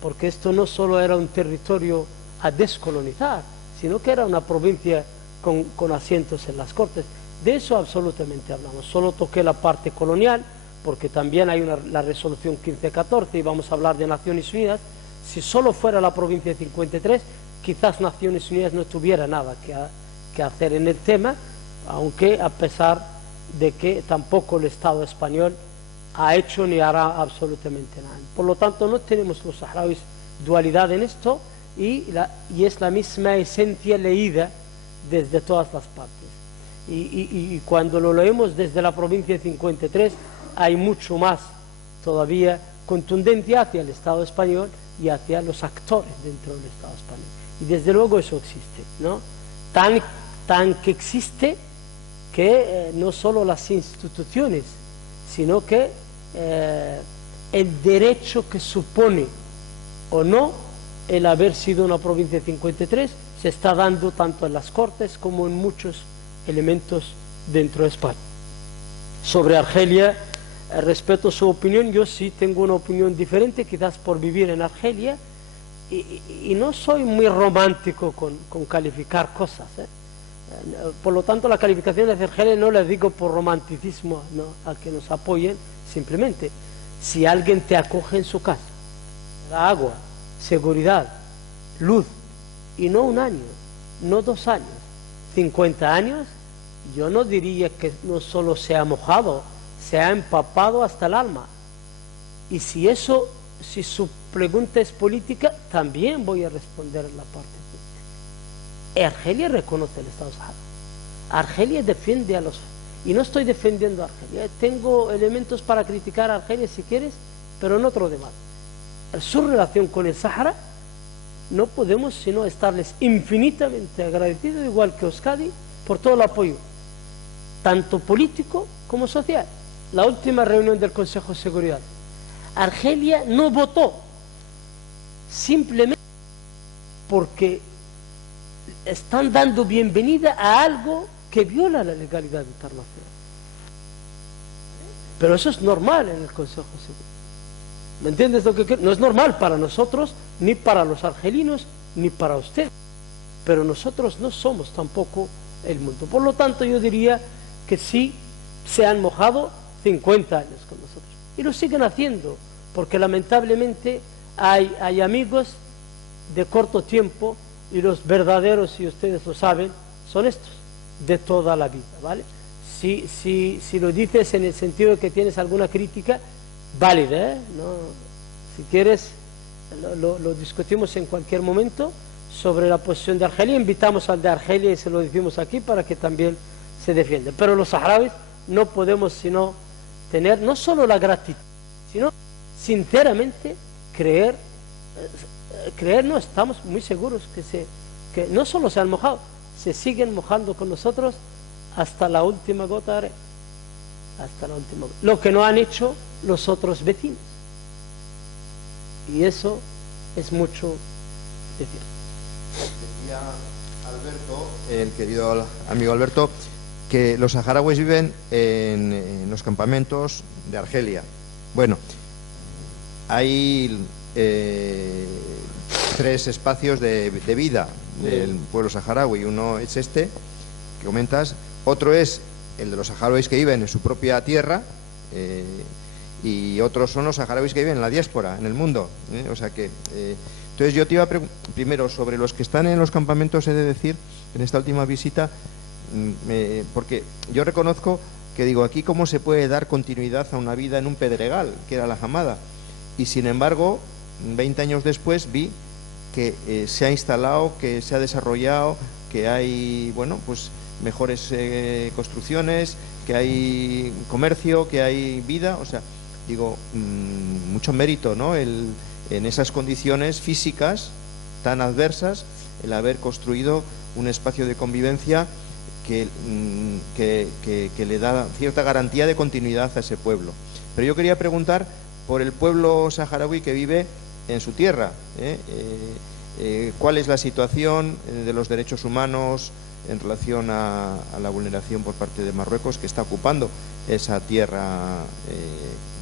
porque esto no solo era un territorio a descolonizar, sino que era una provincia con asientos en las Cortes. De eso absolutamente hablamos. Solo toqué la parte colonial, porque también hay la resolución 1514 y vamos a hablar de Naciones Unidas. Si solo fuera la provincia de 53, quizás Naciones Unidas no tuviera nada que hacer en el tema, aunque a pesar de que tampoco el Estado español ha hecho ni hará absolutamente nada. Por lo tanto, no tenemos los saharauis dualidad en esto, y es la misma esencia leída desde todas las partes. Y cuando lo leemos desde la provincia de 53, hay mucho más todavía contundencia hacia el Estado español y hacia los actores dentro del Estado español. Y desde luego eso existe, ¿no? Tan que existe que no solo las instituciones, sino que el derecho que supone o no el haber sido una provincia de 53 se está dando tanto en las Cortes como en muchos elementos dentro de España. Sobre Argelia, respeto su opinión. Yo sí tengo una opinión diferente, quizás por vivir en Argelia, y no soy muy romántico con calificar cosas, ¿eh? Por lo tanto, la calificación de Argelia no la digo por romanticismo, ¿no?, a que nos apoyen. Simplemente, si alguien te acoge en su casa, da agua, seguridad, luz, y no un año, no 2 años, 50 años, yo no diría que no solo se ha mojado, se ha empapado hasta el alma. Y si su pregunta es política, también voy a responder en la parte política. Argelia reconoce el Estado saharaui. Argelia defiende a los... Y no estoy defendiendo a Argelia. Tengo elementos para criticar a Argelia si quieres, pero en otro debate. Su relación con el Sahara, no podemos sino estarles infinitamente agradecidos, igual que Euskadi, por todo el apoyo, tanto político como social. La última reunión del Consejo de Seguridad, Argelia no votó, simplemente porque están dando bienvenida a algo que viola la legalidad internacional. Pero eso es normal en el Consejo de Seguridad. ¿Me entiendes lo que quiero? No es normal para nosotros, ni para los argelinos, ni para usted. Pero nosotros no somos tampoco el mundo. Por lo tanto, yo diría que sí se han mojado 50 años con nosotros. Y lo siguen haciendo, porque lamentablemente hay amigos de corto tiempo, y los verdaderos, si ustedes lo saben, son estos, de toda la vida, ¿vale? Si lo dices en el sentido de que tienes alguna crítica, válida, ¿eh? No, si quieres, lo discutimos en cualquier momento sobre la posición de Argelia. Invitamos al de Argelia y se lo decimos aquí para que también se defienda. Pero los saharauis no podemos sino tener no solo la gratitud, sino sinceramente creer, no, estamos muy seguros que no solo se han mojado, se siguen mojando con nosotros hasta la última gota de arena, hasta la última gota. Lo que no han hecho los otros vecinos, y eso es mucho decir. Decía Alberto, el querido amigo Alberto, que los saharauis viven en los campamentos de Argelia. Bueno, hay tres espacios de vida del pueblo saharaui. Uno es este, que comentas, otro es el de los saharauis que viven en su propia tierra, y otros son los saharauis que viven en la diáspora, en el mundo. O sea que, entonces yo te iba a preguntar, primero, sobre los que están en los campamentos, he de decir, en esta última visita, porque yo reconozco que digo, aquí cómo se puede dar continuidad a una vida en un pedregal, que era la Hamada, y sin embargo, 20 años después vi que se ha instalado, que se ha desarrollado, que hay, bueno, pues mejores construcciones, que hay comercio, que hay vida, o sea, digo, mucho mérito, ¿no? En esas condiciones físicas tan adversas, el haber construido un espacio de convivencia que le da cierta garantía de continuidad a ese pueblo. Pero yo quería preguntar por el pueblo saharaui que vive en su tierra, ¿cuál es la situación de los derechos humanos en relación a la vulneración por parte de Marruecos, que está ocupando esa tierra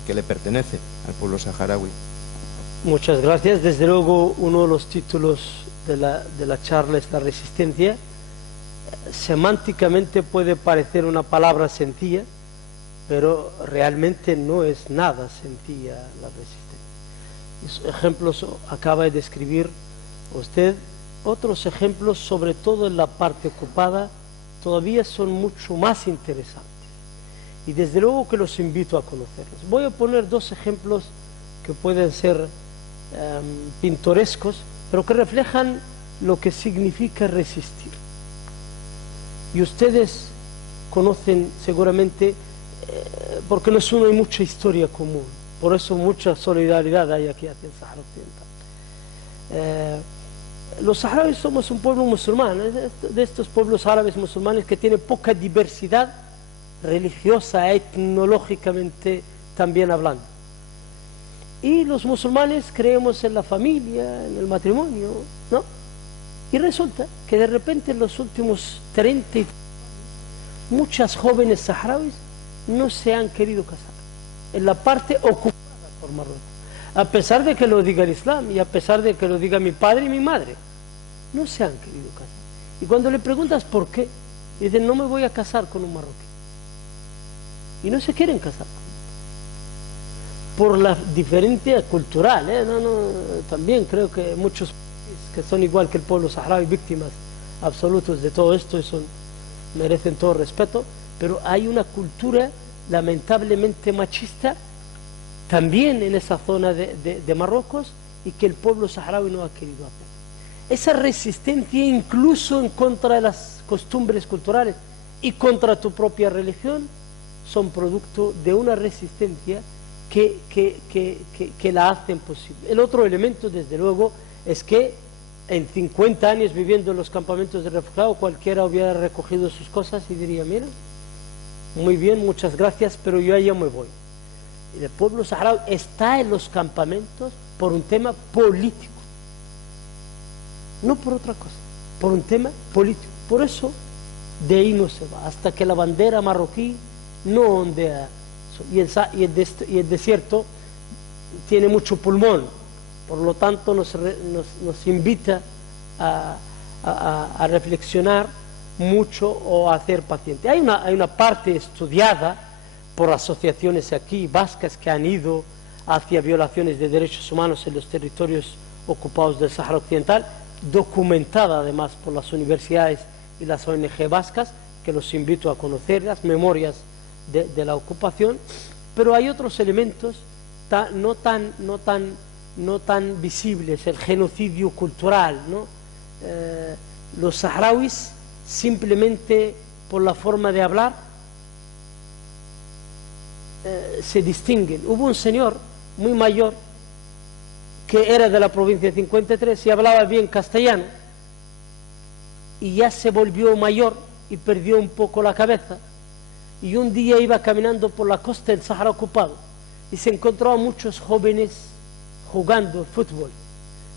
que le pertenece al pueblo saharaui? Muchas gracias. Desde luego, uno de los títulos de la charla es la resistencia. Semánticamente puede parecer una palabra sencilla, pero realmente no es nada sencilla la resistencia. Esos ejemplos acaba de describir usted. Otros ejemplos, sobre todo en la parte ocupada, todavía son mucho más interesantes. Y desde luego que los invito a conocerlos. Voy a poner dos ejemplos que pueden ser pintorescos, pero que reflejan lo que significa resistir. Y ustedes conocen seguramente, porque no hay mucha historia común, por eso mucha solidaridad hay aquí hacia el Sahara Occidental. Los saharauis somos un pueblo musulmán, de estos pueblos árabes musulmanes que tiene poca diversidad religiosa, etnológicamente también hablando. Y los musulmanes creemos en la familia, en el matrimonio, ¿no? Y resulta que de repente en los últimos 30 años muchas jóvenes saharauis no se han querido casar en la parte ocupada por Marruecos, a pesar de que lo diga el Islam y a pesar de que lo diga mi padre y mi madre, no se han querido casar. Y cuando le preguntas por qué, dicen, no me voy a casar con un marroquí. Y no se quieren casar por la diferencia cultural, también creo que muchos que son igual que el pueblo saharaui, víctimas absolutos de todo esto, y merecen todo respeto, pero hay una cultura lamentablemente machista también en esa zona de Marruecos, y que el pueblo saharaui no ha querido hacer. Esa resistencia incluso en contra de las costumbres culturales y contra tu propia religión son producto de una resistencia que la hacen posible. El otro elemento, desde luego, es que en 50 años viviendo en los campamentos de refugiados, cualquiera hubiera recogido sus cosas y diría, mira, muy bien, muchas gracias, pero yo ya me voy. El pueblo saharaui está en los campamentos por un tema político, no por otra cosa, por un tema político. Por eso de ahí no se va, hasta que la bandera marroquí no ondea. Y el desierto tiene mucho pulmón, por lo tanto nos invita a reflexionar mucho o a ser paciente. Hay una parte estudiada por asociaciones aquí vascas que han ido hacia violaciones de derechos humanos en los territorios ocupados del Sahara Occidental, documentada además por las universidades y las ONG vascas, que los invito a conocer, las memorias de la ocupación. Pero hay otros elementos no tan visibles, el genocidio cultural, ¿no? Los saharauis, simplemente por la forma de hablar, se distinguen. Hubo un señor muy mayor que era de la provincia 53 y hablaba bien castellano, y ya se volvió mayor y perdió un poco la cabeza, y un día iba caminando por la costa del Sahara ocupado y se encontró a muchos jóvenes jugando fútbol,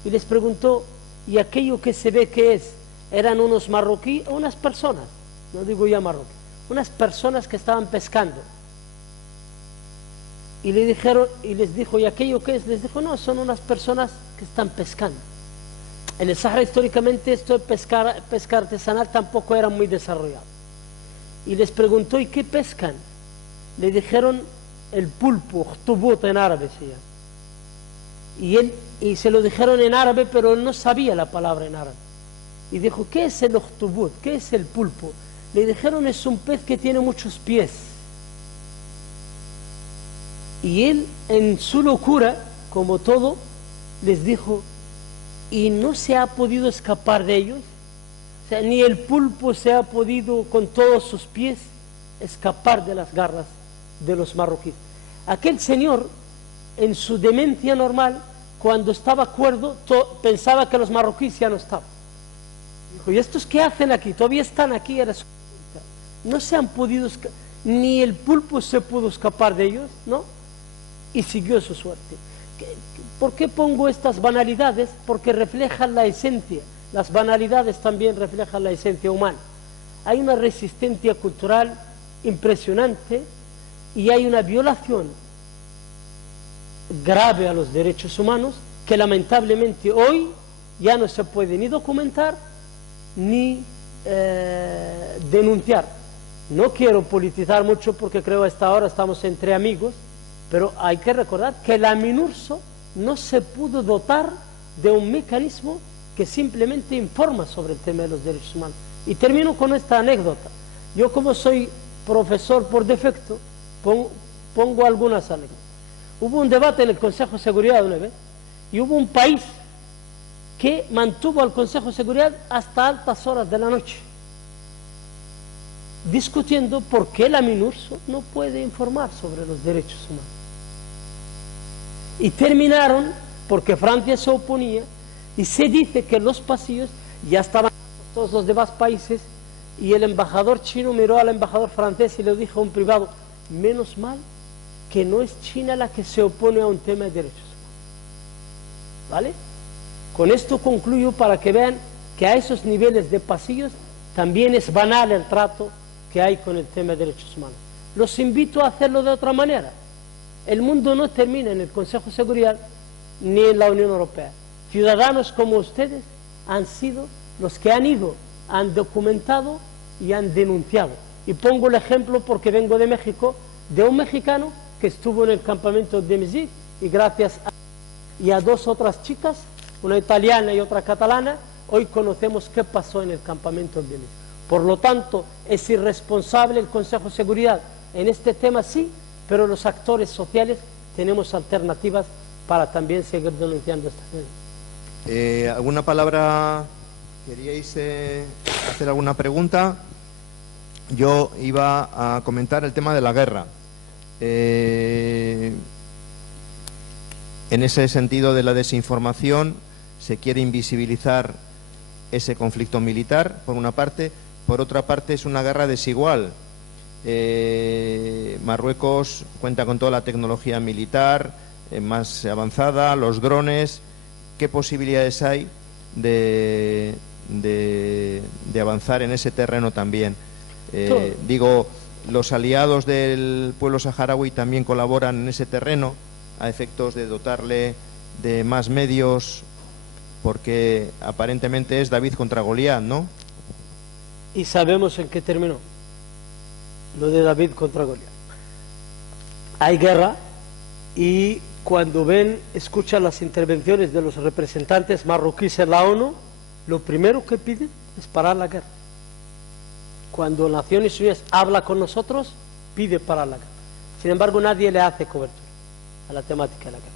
y les preguntó, ¿y aquello que se ve que es? ¿Eran unos marroquíes o unas personas? No digo ya marroquí, unas personas que estaban pescando. Y le dijeron, y les dijo, ¿y aquello qué es? Les dijo, no, son unas personas que están pescando. En el Sahara históricamente esto de pesca artesanal tampoco era muy desarrollado. Y les preguntó, ¿y qué pescan? Le dijeron el pulpo, uhtubut en árabe se llama. Y se lo dijeron en árabe, pero él no sabía la palabra en árabe. Y dijo, ¿qué es el uhtubut? ¿Qué es el pulpo? Le dijeron, es un pez que tiene muchos pies. Y él, en su locura, como todo, les dijo, ¿y no se ha podido escapar de ellos? O sea, ni el pulpo se ha podido, con todos sus pies, escapar de las garras de los marroquíes. Aquel señor, en su demencia normal, cuando estaba cuerdo, pensaba que los marroquíes ya no estaban. Dijo, ¿y estos qué hacen aquí? Todavía están aquí. No se han podido escapar, ni el pulpo se pudo escapar de ellos, ¿no? Y siguió su suerte. ¿Por qué pongo estas banalidades? Porque reflejan la esencia. Las banalidades también reflejan la esencia humana. Hay una resistencia cultural impresionante y hay una violación grave a los derechos humanos que lamentablemente hoy ya no se puede ni documentar ni denunciar. No quiero politizar mucho porque creo que hasta ahora estamos entre amigos, pero hay que recordar que la MINURSO no se pudo dotar de un mecanismo que simplemente informa sobre el tema de los derechos humanos. Y termino con esta anécdota. Yo, como soy profesor por defecto, pongo algunas anécdotas. Hubo un debate en el Consejo de Seguridad una vez y hubo un país que mantuvo al Consejo de Seguridad hasta altas horas de la noche discutiendo por qué la MINURSO no puede informar sobre los derechos humanos. Y terminaron porque Francia se oponía y se dice que en los pasillos ya estaban todos los demás países y el embajador chino miró al embajador francés y le dijo a un privado, menos mal que no es China la que se opone a un tema de derechos humanos. ¿Vale? Con esto concluyo para que vean que a esos niveles de pasillos también es banal el trato que hay con el tema de derechos humanos. Los invito a hacerlo de otra manera. El mundo no termina en el Consejo de Seguridad ni en la Unión Europea. Ciudadanos como ustedes han sido los que han ido, han documentado y han denunciado. Y pongo el ejemplo porque vengo de México, de un mexicano que estuvo en el campamento de Mesig y gracias a dos otras chicas, una italiana y otra catalana, hoy conocemos qué pasó en el campamento de Mesig. Por lo tanto, es irresponsable el Consejo de Seguridad en este tema, sí, pero los actores sociales tenemos alternativas para también seguir denunciando estas medidas. ¿Alguna palabra? ¿Queríais hacer alguna pregunta? Yo iba a comentar el tema de la guerra. En ese sentido de la desinformación, se quiere invisibilizar ese conflicto militar, por una parte. Por otra parte, es una guerra desigual. Marruecos cuenta con toda la tecnología militar más avanzada, los drones. ¿Qué posibilidades hay de avanzar en ese terreno también? Digo, los aliados del pueblo saharaui también colaboran en ese terreno a efectos de dotarle de más medios, porque aparentemente es David contra Goliat, ¿no? Y sabemos en qué terminó lo de David contra Goliat. Hay guerra y cuando escuchan las intervenciones de los representantes marroquíes en la ONU, lo primero que piden es parar la guerra. Cuando Naciones Unidas habla con nosotros, pide parar la guerra. Sin embargo, nadie le hace cobertura a la temática de la guerra,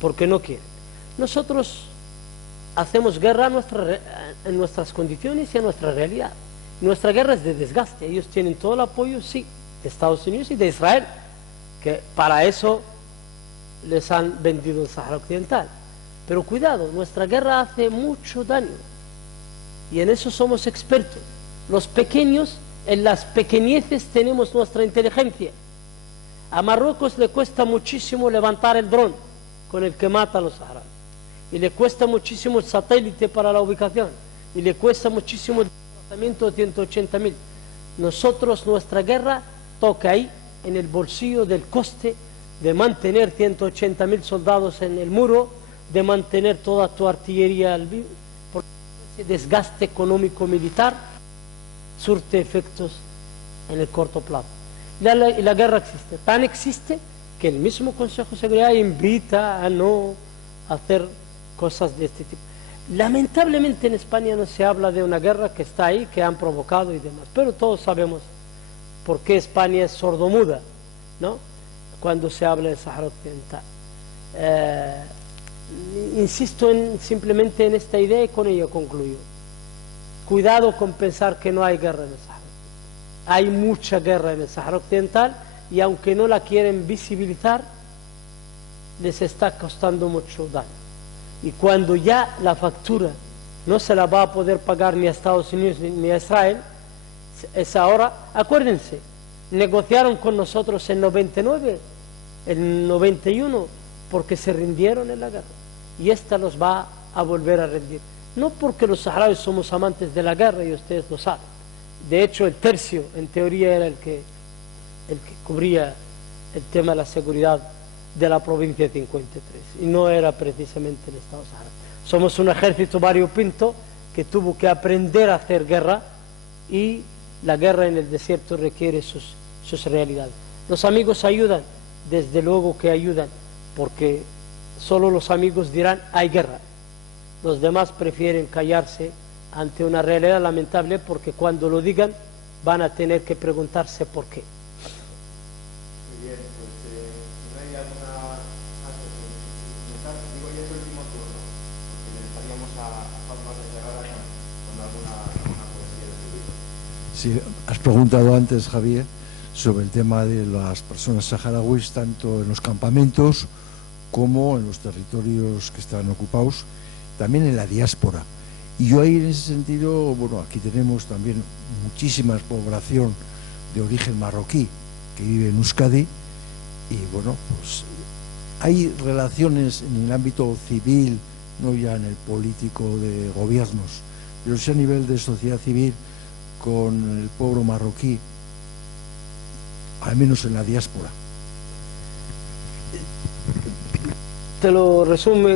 porque no quieren. Nosotros hacemos guerra en nuestras condiciones y en nuestra realidad. Nuestra guerra es de desgaste. Ellos tienen todo el apoyo, sí, de Estados Unidos y de Israel, que para eso les han vendido el Sahara Occidental. Pero cuidado, nuestra guerra hace mucho daño y en eso somos expertos. Los pequeños, en las pequeñeces tenemos nuestra inteligencia. A Marruecos le cuesta muchísimo levantar el dron con el que mata a los saharauis, y le cuesta muchísimo el satélite para la ubicación, y le cuesta muchísimo el desplazamiento de 180.000. Nosotros, nuestra guerra toca ahí, en el bolsillo del coste de mantener 180.000 soldados en el muro, de mantener toda tu artillería al vivo. desgaste económico militar surte efectos en el corto plazo. Y la guerra existe, tan existe que el mismo Consejo de Seguridad invita a no hacer cosas de este tipo. Lamentablemente en España no se habla de una guerra que está ahí, que han provocado y demás, pero todos sabemos por qué España es sordomuda, ¿no?, cuando se habla del Sáhara Occidental. Insisto simplemente en esta idea y con ello concluyo. Cuidado con pensar que no hay guerra en el Sáhara. Hay mucha guerra en el Sáhara Occidental y aunque no la quieren visibilizar, les está costando mucho daño. Y cuando ya la factura no se la va a poder pagar ni a Estados Unidos ni a Israel, es ahora. Acuérdense, negociaron con nosotros en 99, en 91, porque se rindieron en la guerra. Y esta los va a volver a rendir. No porque los saharauis somos amantes de la guerra y ustedes lo saben. De hecho, el tercio, en teoría, era el que cubría el tema de la seguridad de la provincia 53, y no era precisamente el Estado saharaui. Somos un ejército variopinto que tuvo que aprender a hacer guerra, y la guerra en el desierto requiere sus realidades. Los amigos ayudan, desde luego que ayudan, porque solo los amigos dirán hay guerra. Los demás prefieren callarse ante una realidad lamentable, porque cuando lo digan van a tener que preguntarse por qué. Muy bien, pues si no hay alguna comentar, digo ya es el último turno, porque le estaríamos a Fatma de Cerrada con alguna poesía de su libro. Sí, has preguntado antes, Javier, sobre el tema de las personas saharauis, tanto en los campamentos como en los territorios que estaban ocupados, también en la diáspora. Y yo ahí en ese sentido, bueno, aquí tenemos también muchísima población de origen marroquí que vive en Euskadi, y bueno, pues hay relaciones en el ámbito civil, no ya en el político de gobiernos, pero sí a nivel de sociedad civil con el pueblo marroquí, al menos en la diáspora. Te lo resumo,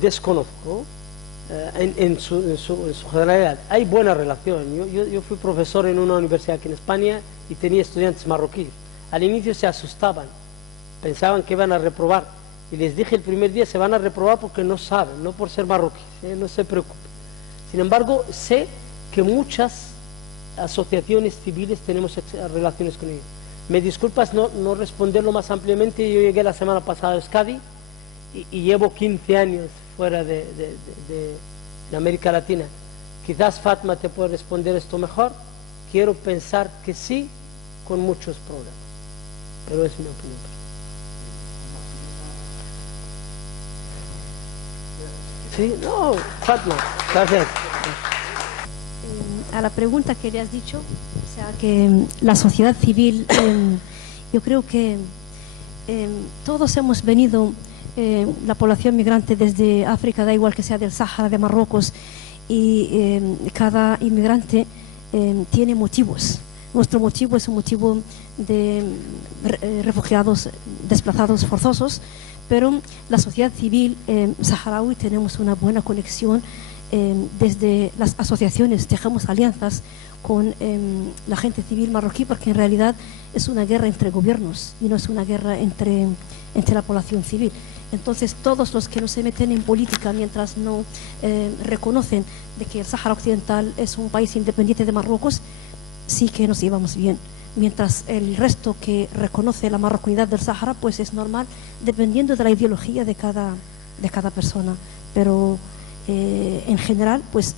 desconozco. En su generalidad hay buena relación. Yo fui profesor en una universidad aquí en España y tenía estudiantes marroquíes. Al inicio se asustaban, pensaban que iban a reprobar, y les dije el primer día: se van a reprobar porque no saben, no por ser marroquíes, no se preocupen. Sin embargo, sé que muchas asociaciones civiles tenemos relaciones con ellos. Me disculpas no responderlo más ampliamente. Yo llegué la semana pasada a Euskadi y llevo 15 años fuera de América Latina. Quizás Fatma te puede responder esto mejor. Quiero pensar que sí, con muchos problemas, pero es mi opinión. Sí, no, Fatma, gracias. A la pregunta que le has dicho, o sea, que la sociedad civil, yo creo que todos hemos venido, la población migrante desde África, da igual que sea del Sáhara, de Marruecos, y cada inmigrante tiene motivos. Nuestro motivo es un motivo de refugiados, desplazados forzosos, pero la sociedad civil saharaui tenemos una buena conexión. Desde las asociaciones tejamos alianzas con la gente civil marroquí, porque en realidad es una guerra entre gobiernos y no es una guerra entre la población civil. Entonces, todos los que no se meten en política mientras no reconocen de que el Sáhara Occidental es un país independiente de Marruecos, sí que nos llevamos bien. Mientras el resto que reconoce la marroquinidad del Sáhara, pues es normal, dependiendo de la ideología de cada persona. Pero en general, pues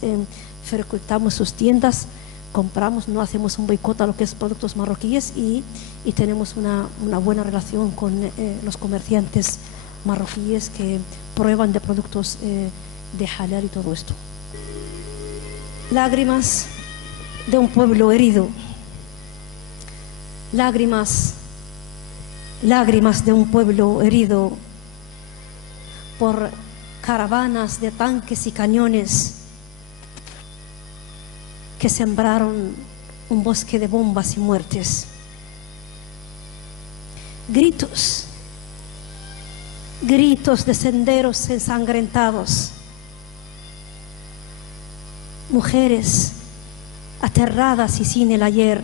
frecuentamos sus tiendas, compramos, no hacemos un boicot a lo que es productos marroquíes, y tenemos una buena relación con los comerciantes marroquíes que prueban de productos de halal y todo esto. Lágrimas de un pueblo herido, lágrimas de un pueblo herido por caravanas de tanques y cañones que sembraron un bosque de bombas y muertes. Gritos de senderos ensangrentados, mujeres aterradas y sin el ayer.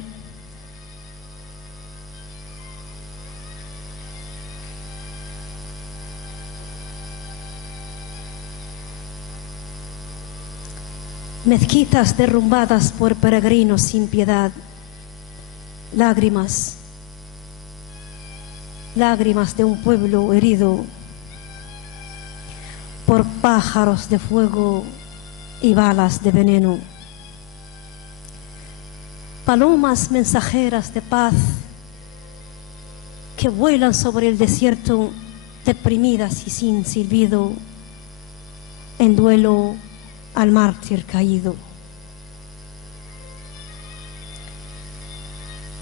Mezquitas derrumbadas por peregrinos sin piedad, lágrimas, lágrimas de un pueblo herido por pájaros de fuego y balas de veneno. Palomas mensajeras de paz que vuelan sobre el desierto, deprimidas y sin silbido, en duelo al mártir caído.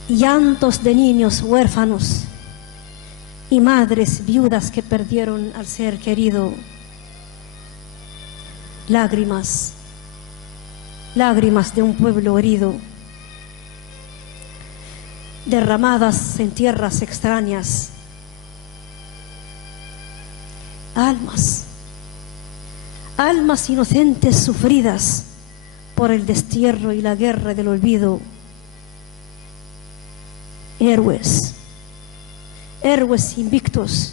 Llantos de niños huérfanos y madres viudas que perdieron al ser querido. Lágrimas, lágrimas de un pueblo herido, derramadas en tierras extrañas. Almas, almas inocentes sufridas por el destierro y la guerra del olvido. Héroes, héroes invictos,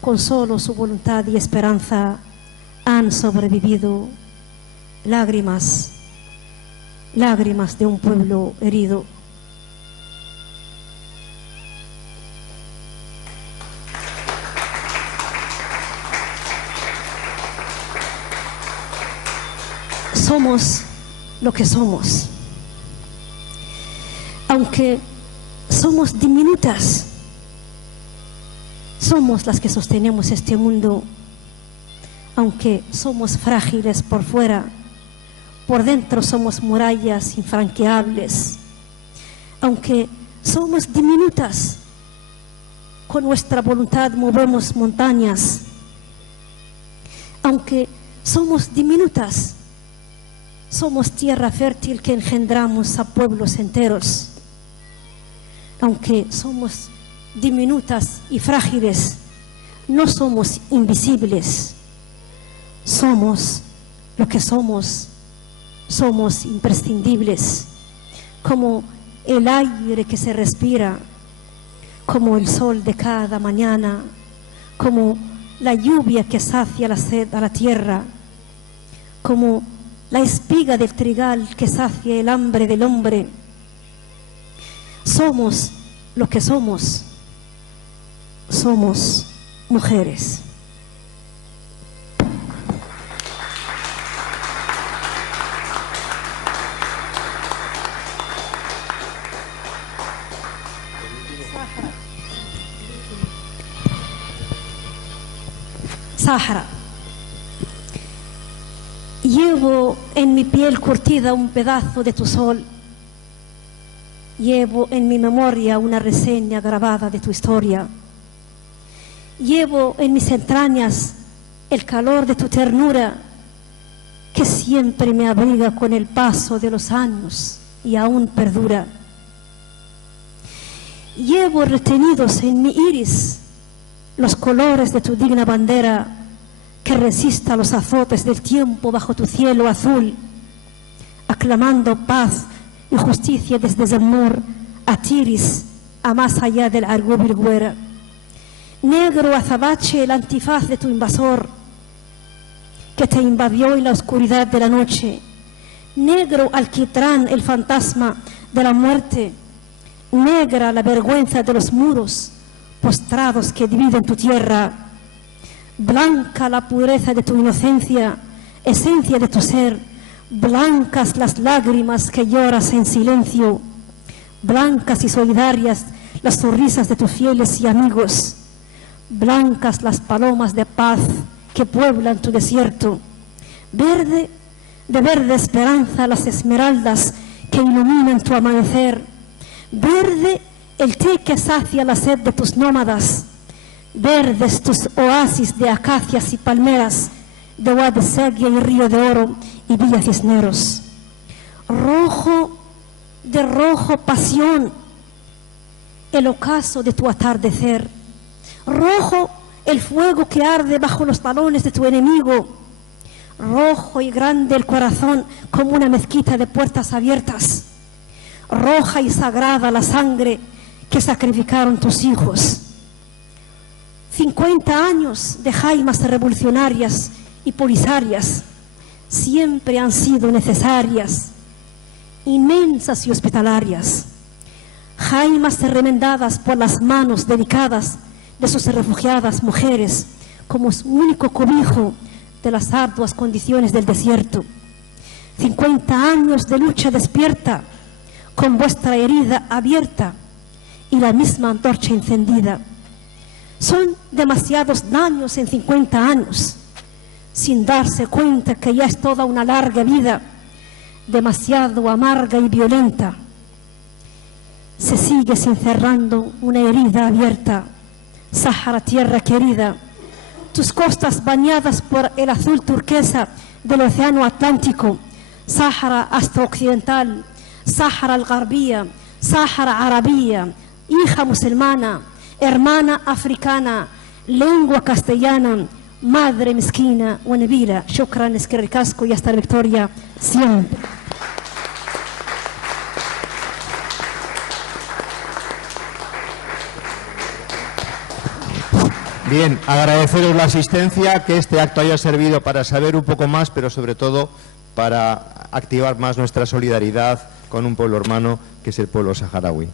con solo su voluntad y esperanza han sobrevivido. Lágrimas, lágrimas de un pueblo herido. Somos lo que somos. Aunque somos diminutas, somos las que sostenemos este mundo. Aunque somos frágiles por fuera, por dentro somos murallas infranqueables. Aunque somos diminutas, con nuestra voluntad movemos montañas. Aunque somos diminutas, somos tierra fértil que engendramos a pueblos enteros. Aunque somos diminutas y frágiles, no somos invisibles. Somos lo que somos, somos imprescindibles, como el aire que se respira, como el sol de cada mañana, como la lluvia que sacia la sed a la tierra, como la espiga del trigal que sacia el hambre del hombre. Somos lo que somos, somos mujeres. Sahara. Llevo en mi piel curtida un pedazo de tu sol. Llevo en mi memoria una reseña grabada de tu historia. Llevo en mis entrañas el calor de tu ternura, que siempre me abriga con el paso de los años y aún perdura. Llevo retenidos en mi iris los colores de tu digna bandera, que resista los azotes del tiempo bajo tu cielo azul, aclamando paz y justicia desde Zamor a Tiris, a más allá del Argubilguera. Negro azabache el antifaz de tu invasor, que te invadió en la oscuridad de la noche. Negro alquitrán el fantasma de la muerte. Negra la vergüenza de los muros postrados que dividen tu tierra. Blanca la pureza de tu inocencia, esencia de tu ser. Blancas las lágrimas que lloras en silencio. Blancas y solidarias las sonrisas de tus fieles y amigos. Blancas las palomas de paz que pueblan tu desierto. Verde, de verde esperanza las esmeraldas que iluminan tu amanecer. Verde el té que sacia la sed de tus nómadas. Verdes tus oasis de acacias y palmeras, de Guadeseguia y Río de Oro y Villa Cisneros. Rojo, de rojo pasión, el ocaso de tu atardecer. Rojo el fuego que arde bajo los talones de tu enemigo. rojo y grande el corazón como una mezquita de puertas abiertas, roja y sagrada la sangre que sacrificaron tus hijos. 50 años de jaimas revolucionarias y polisarias siempre han sido necesarias, inmensas y hospitalarias, jaimas remendadas por las manos dedicadas de sus refugiadas mujeres como su único cobijo de las arduas condiciones del desierto. 50 años de lucha despierta, con vuestra herida abierta y la misma antorcha encendida. Son demasiados daños en 50 años, sin darse cuenta que ya es toda una larga vida, demasiado amarga y violenta. Se sigue encerrando una herida abierta. Sáhara, tierra querida, tus costas bañadas por el azul turquesa del océano Atlántico, Sáhara hasta occidental, Sáhara al-Garbía, Sáhara arabía, hija musulmana, hermana africana, lengua castellana, madre mezquina, Wanabila. Shukran, es que ricasco y hasta la victoria siempre. Bien, agradeceros la asistencia, que este acto haya servido para saber un poco más, pero sobre todo para activar más nuestra solidaridad con un pueblo hermano que es el pueblo saharaui.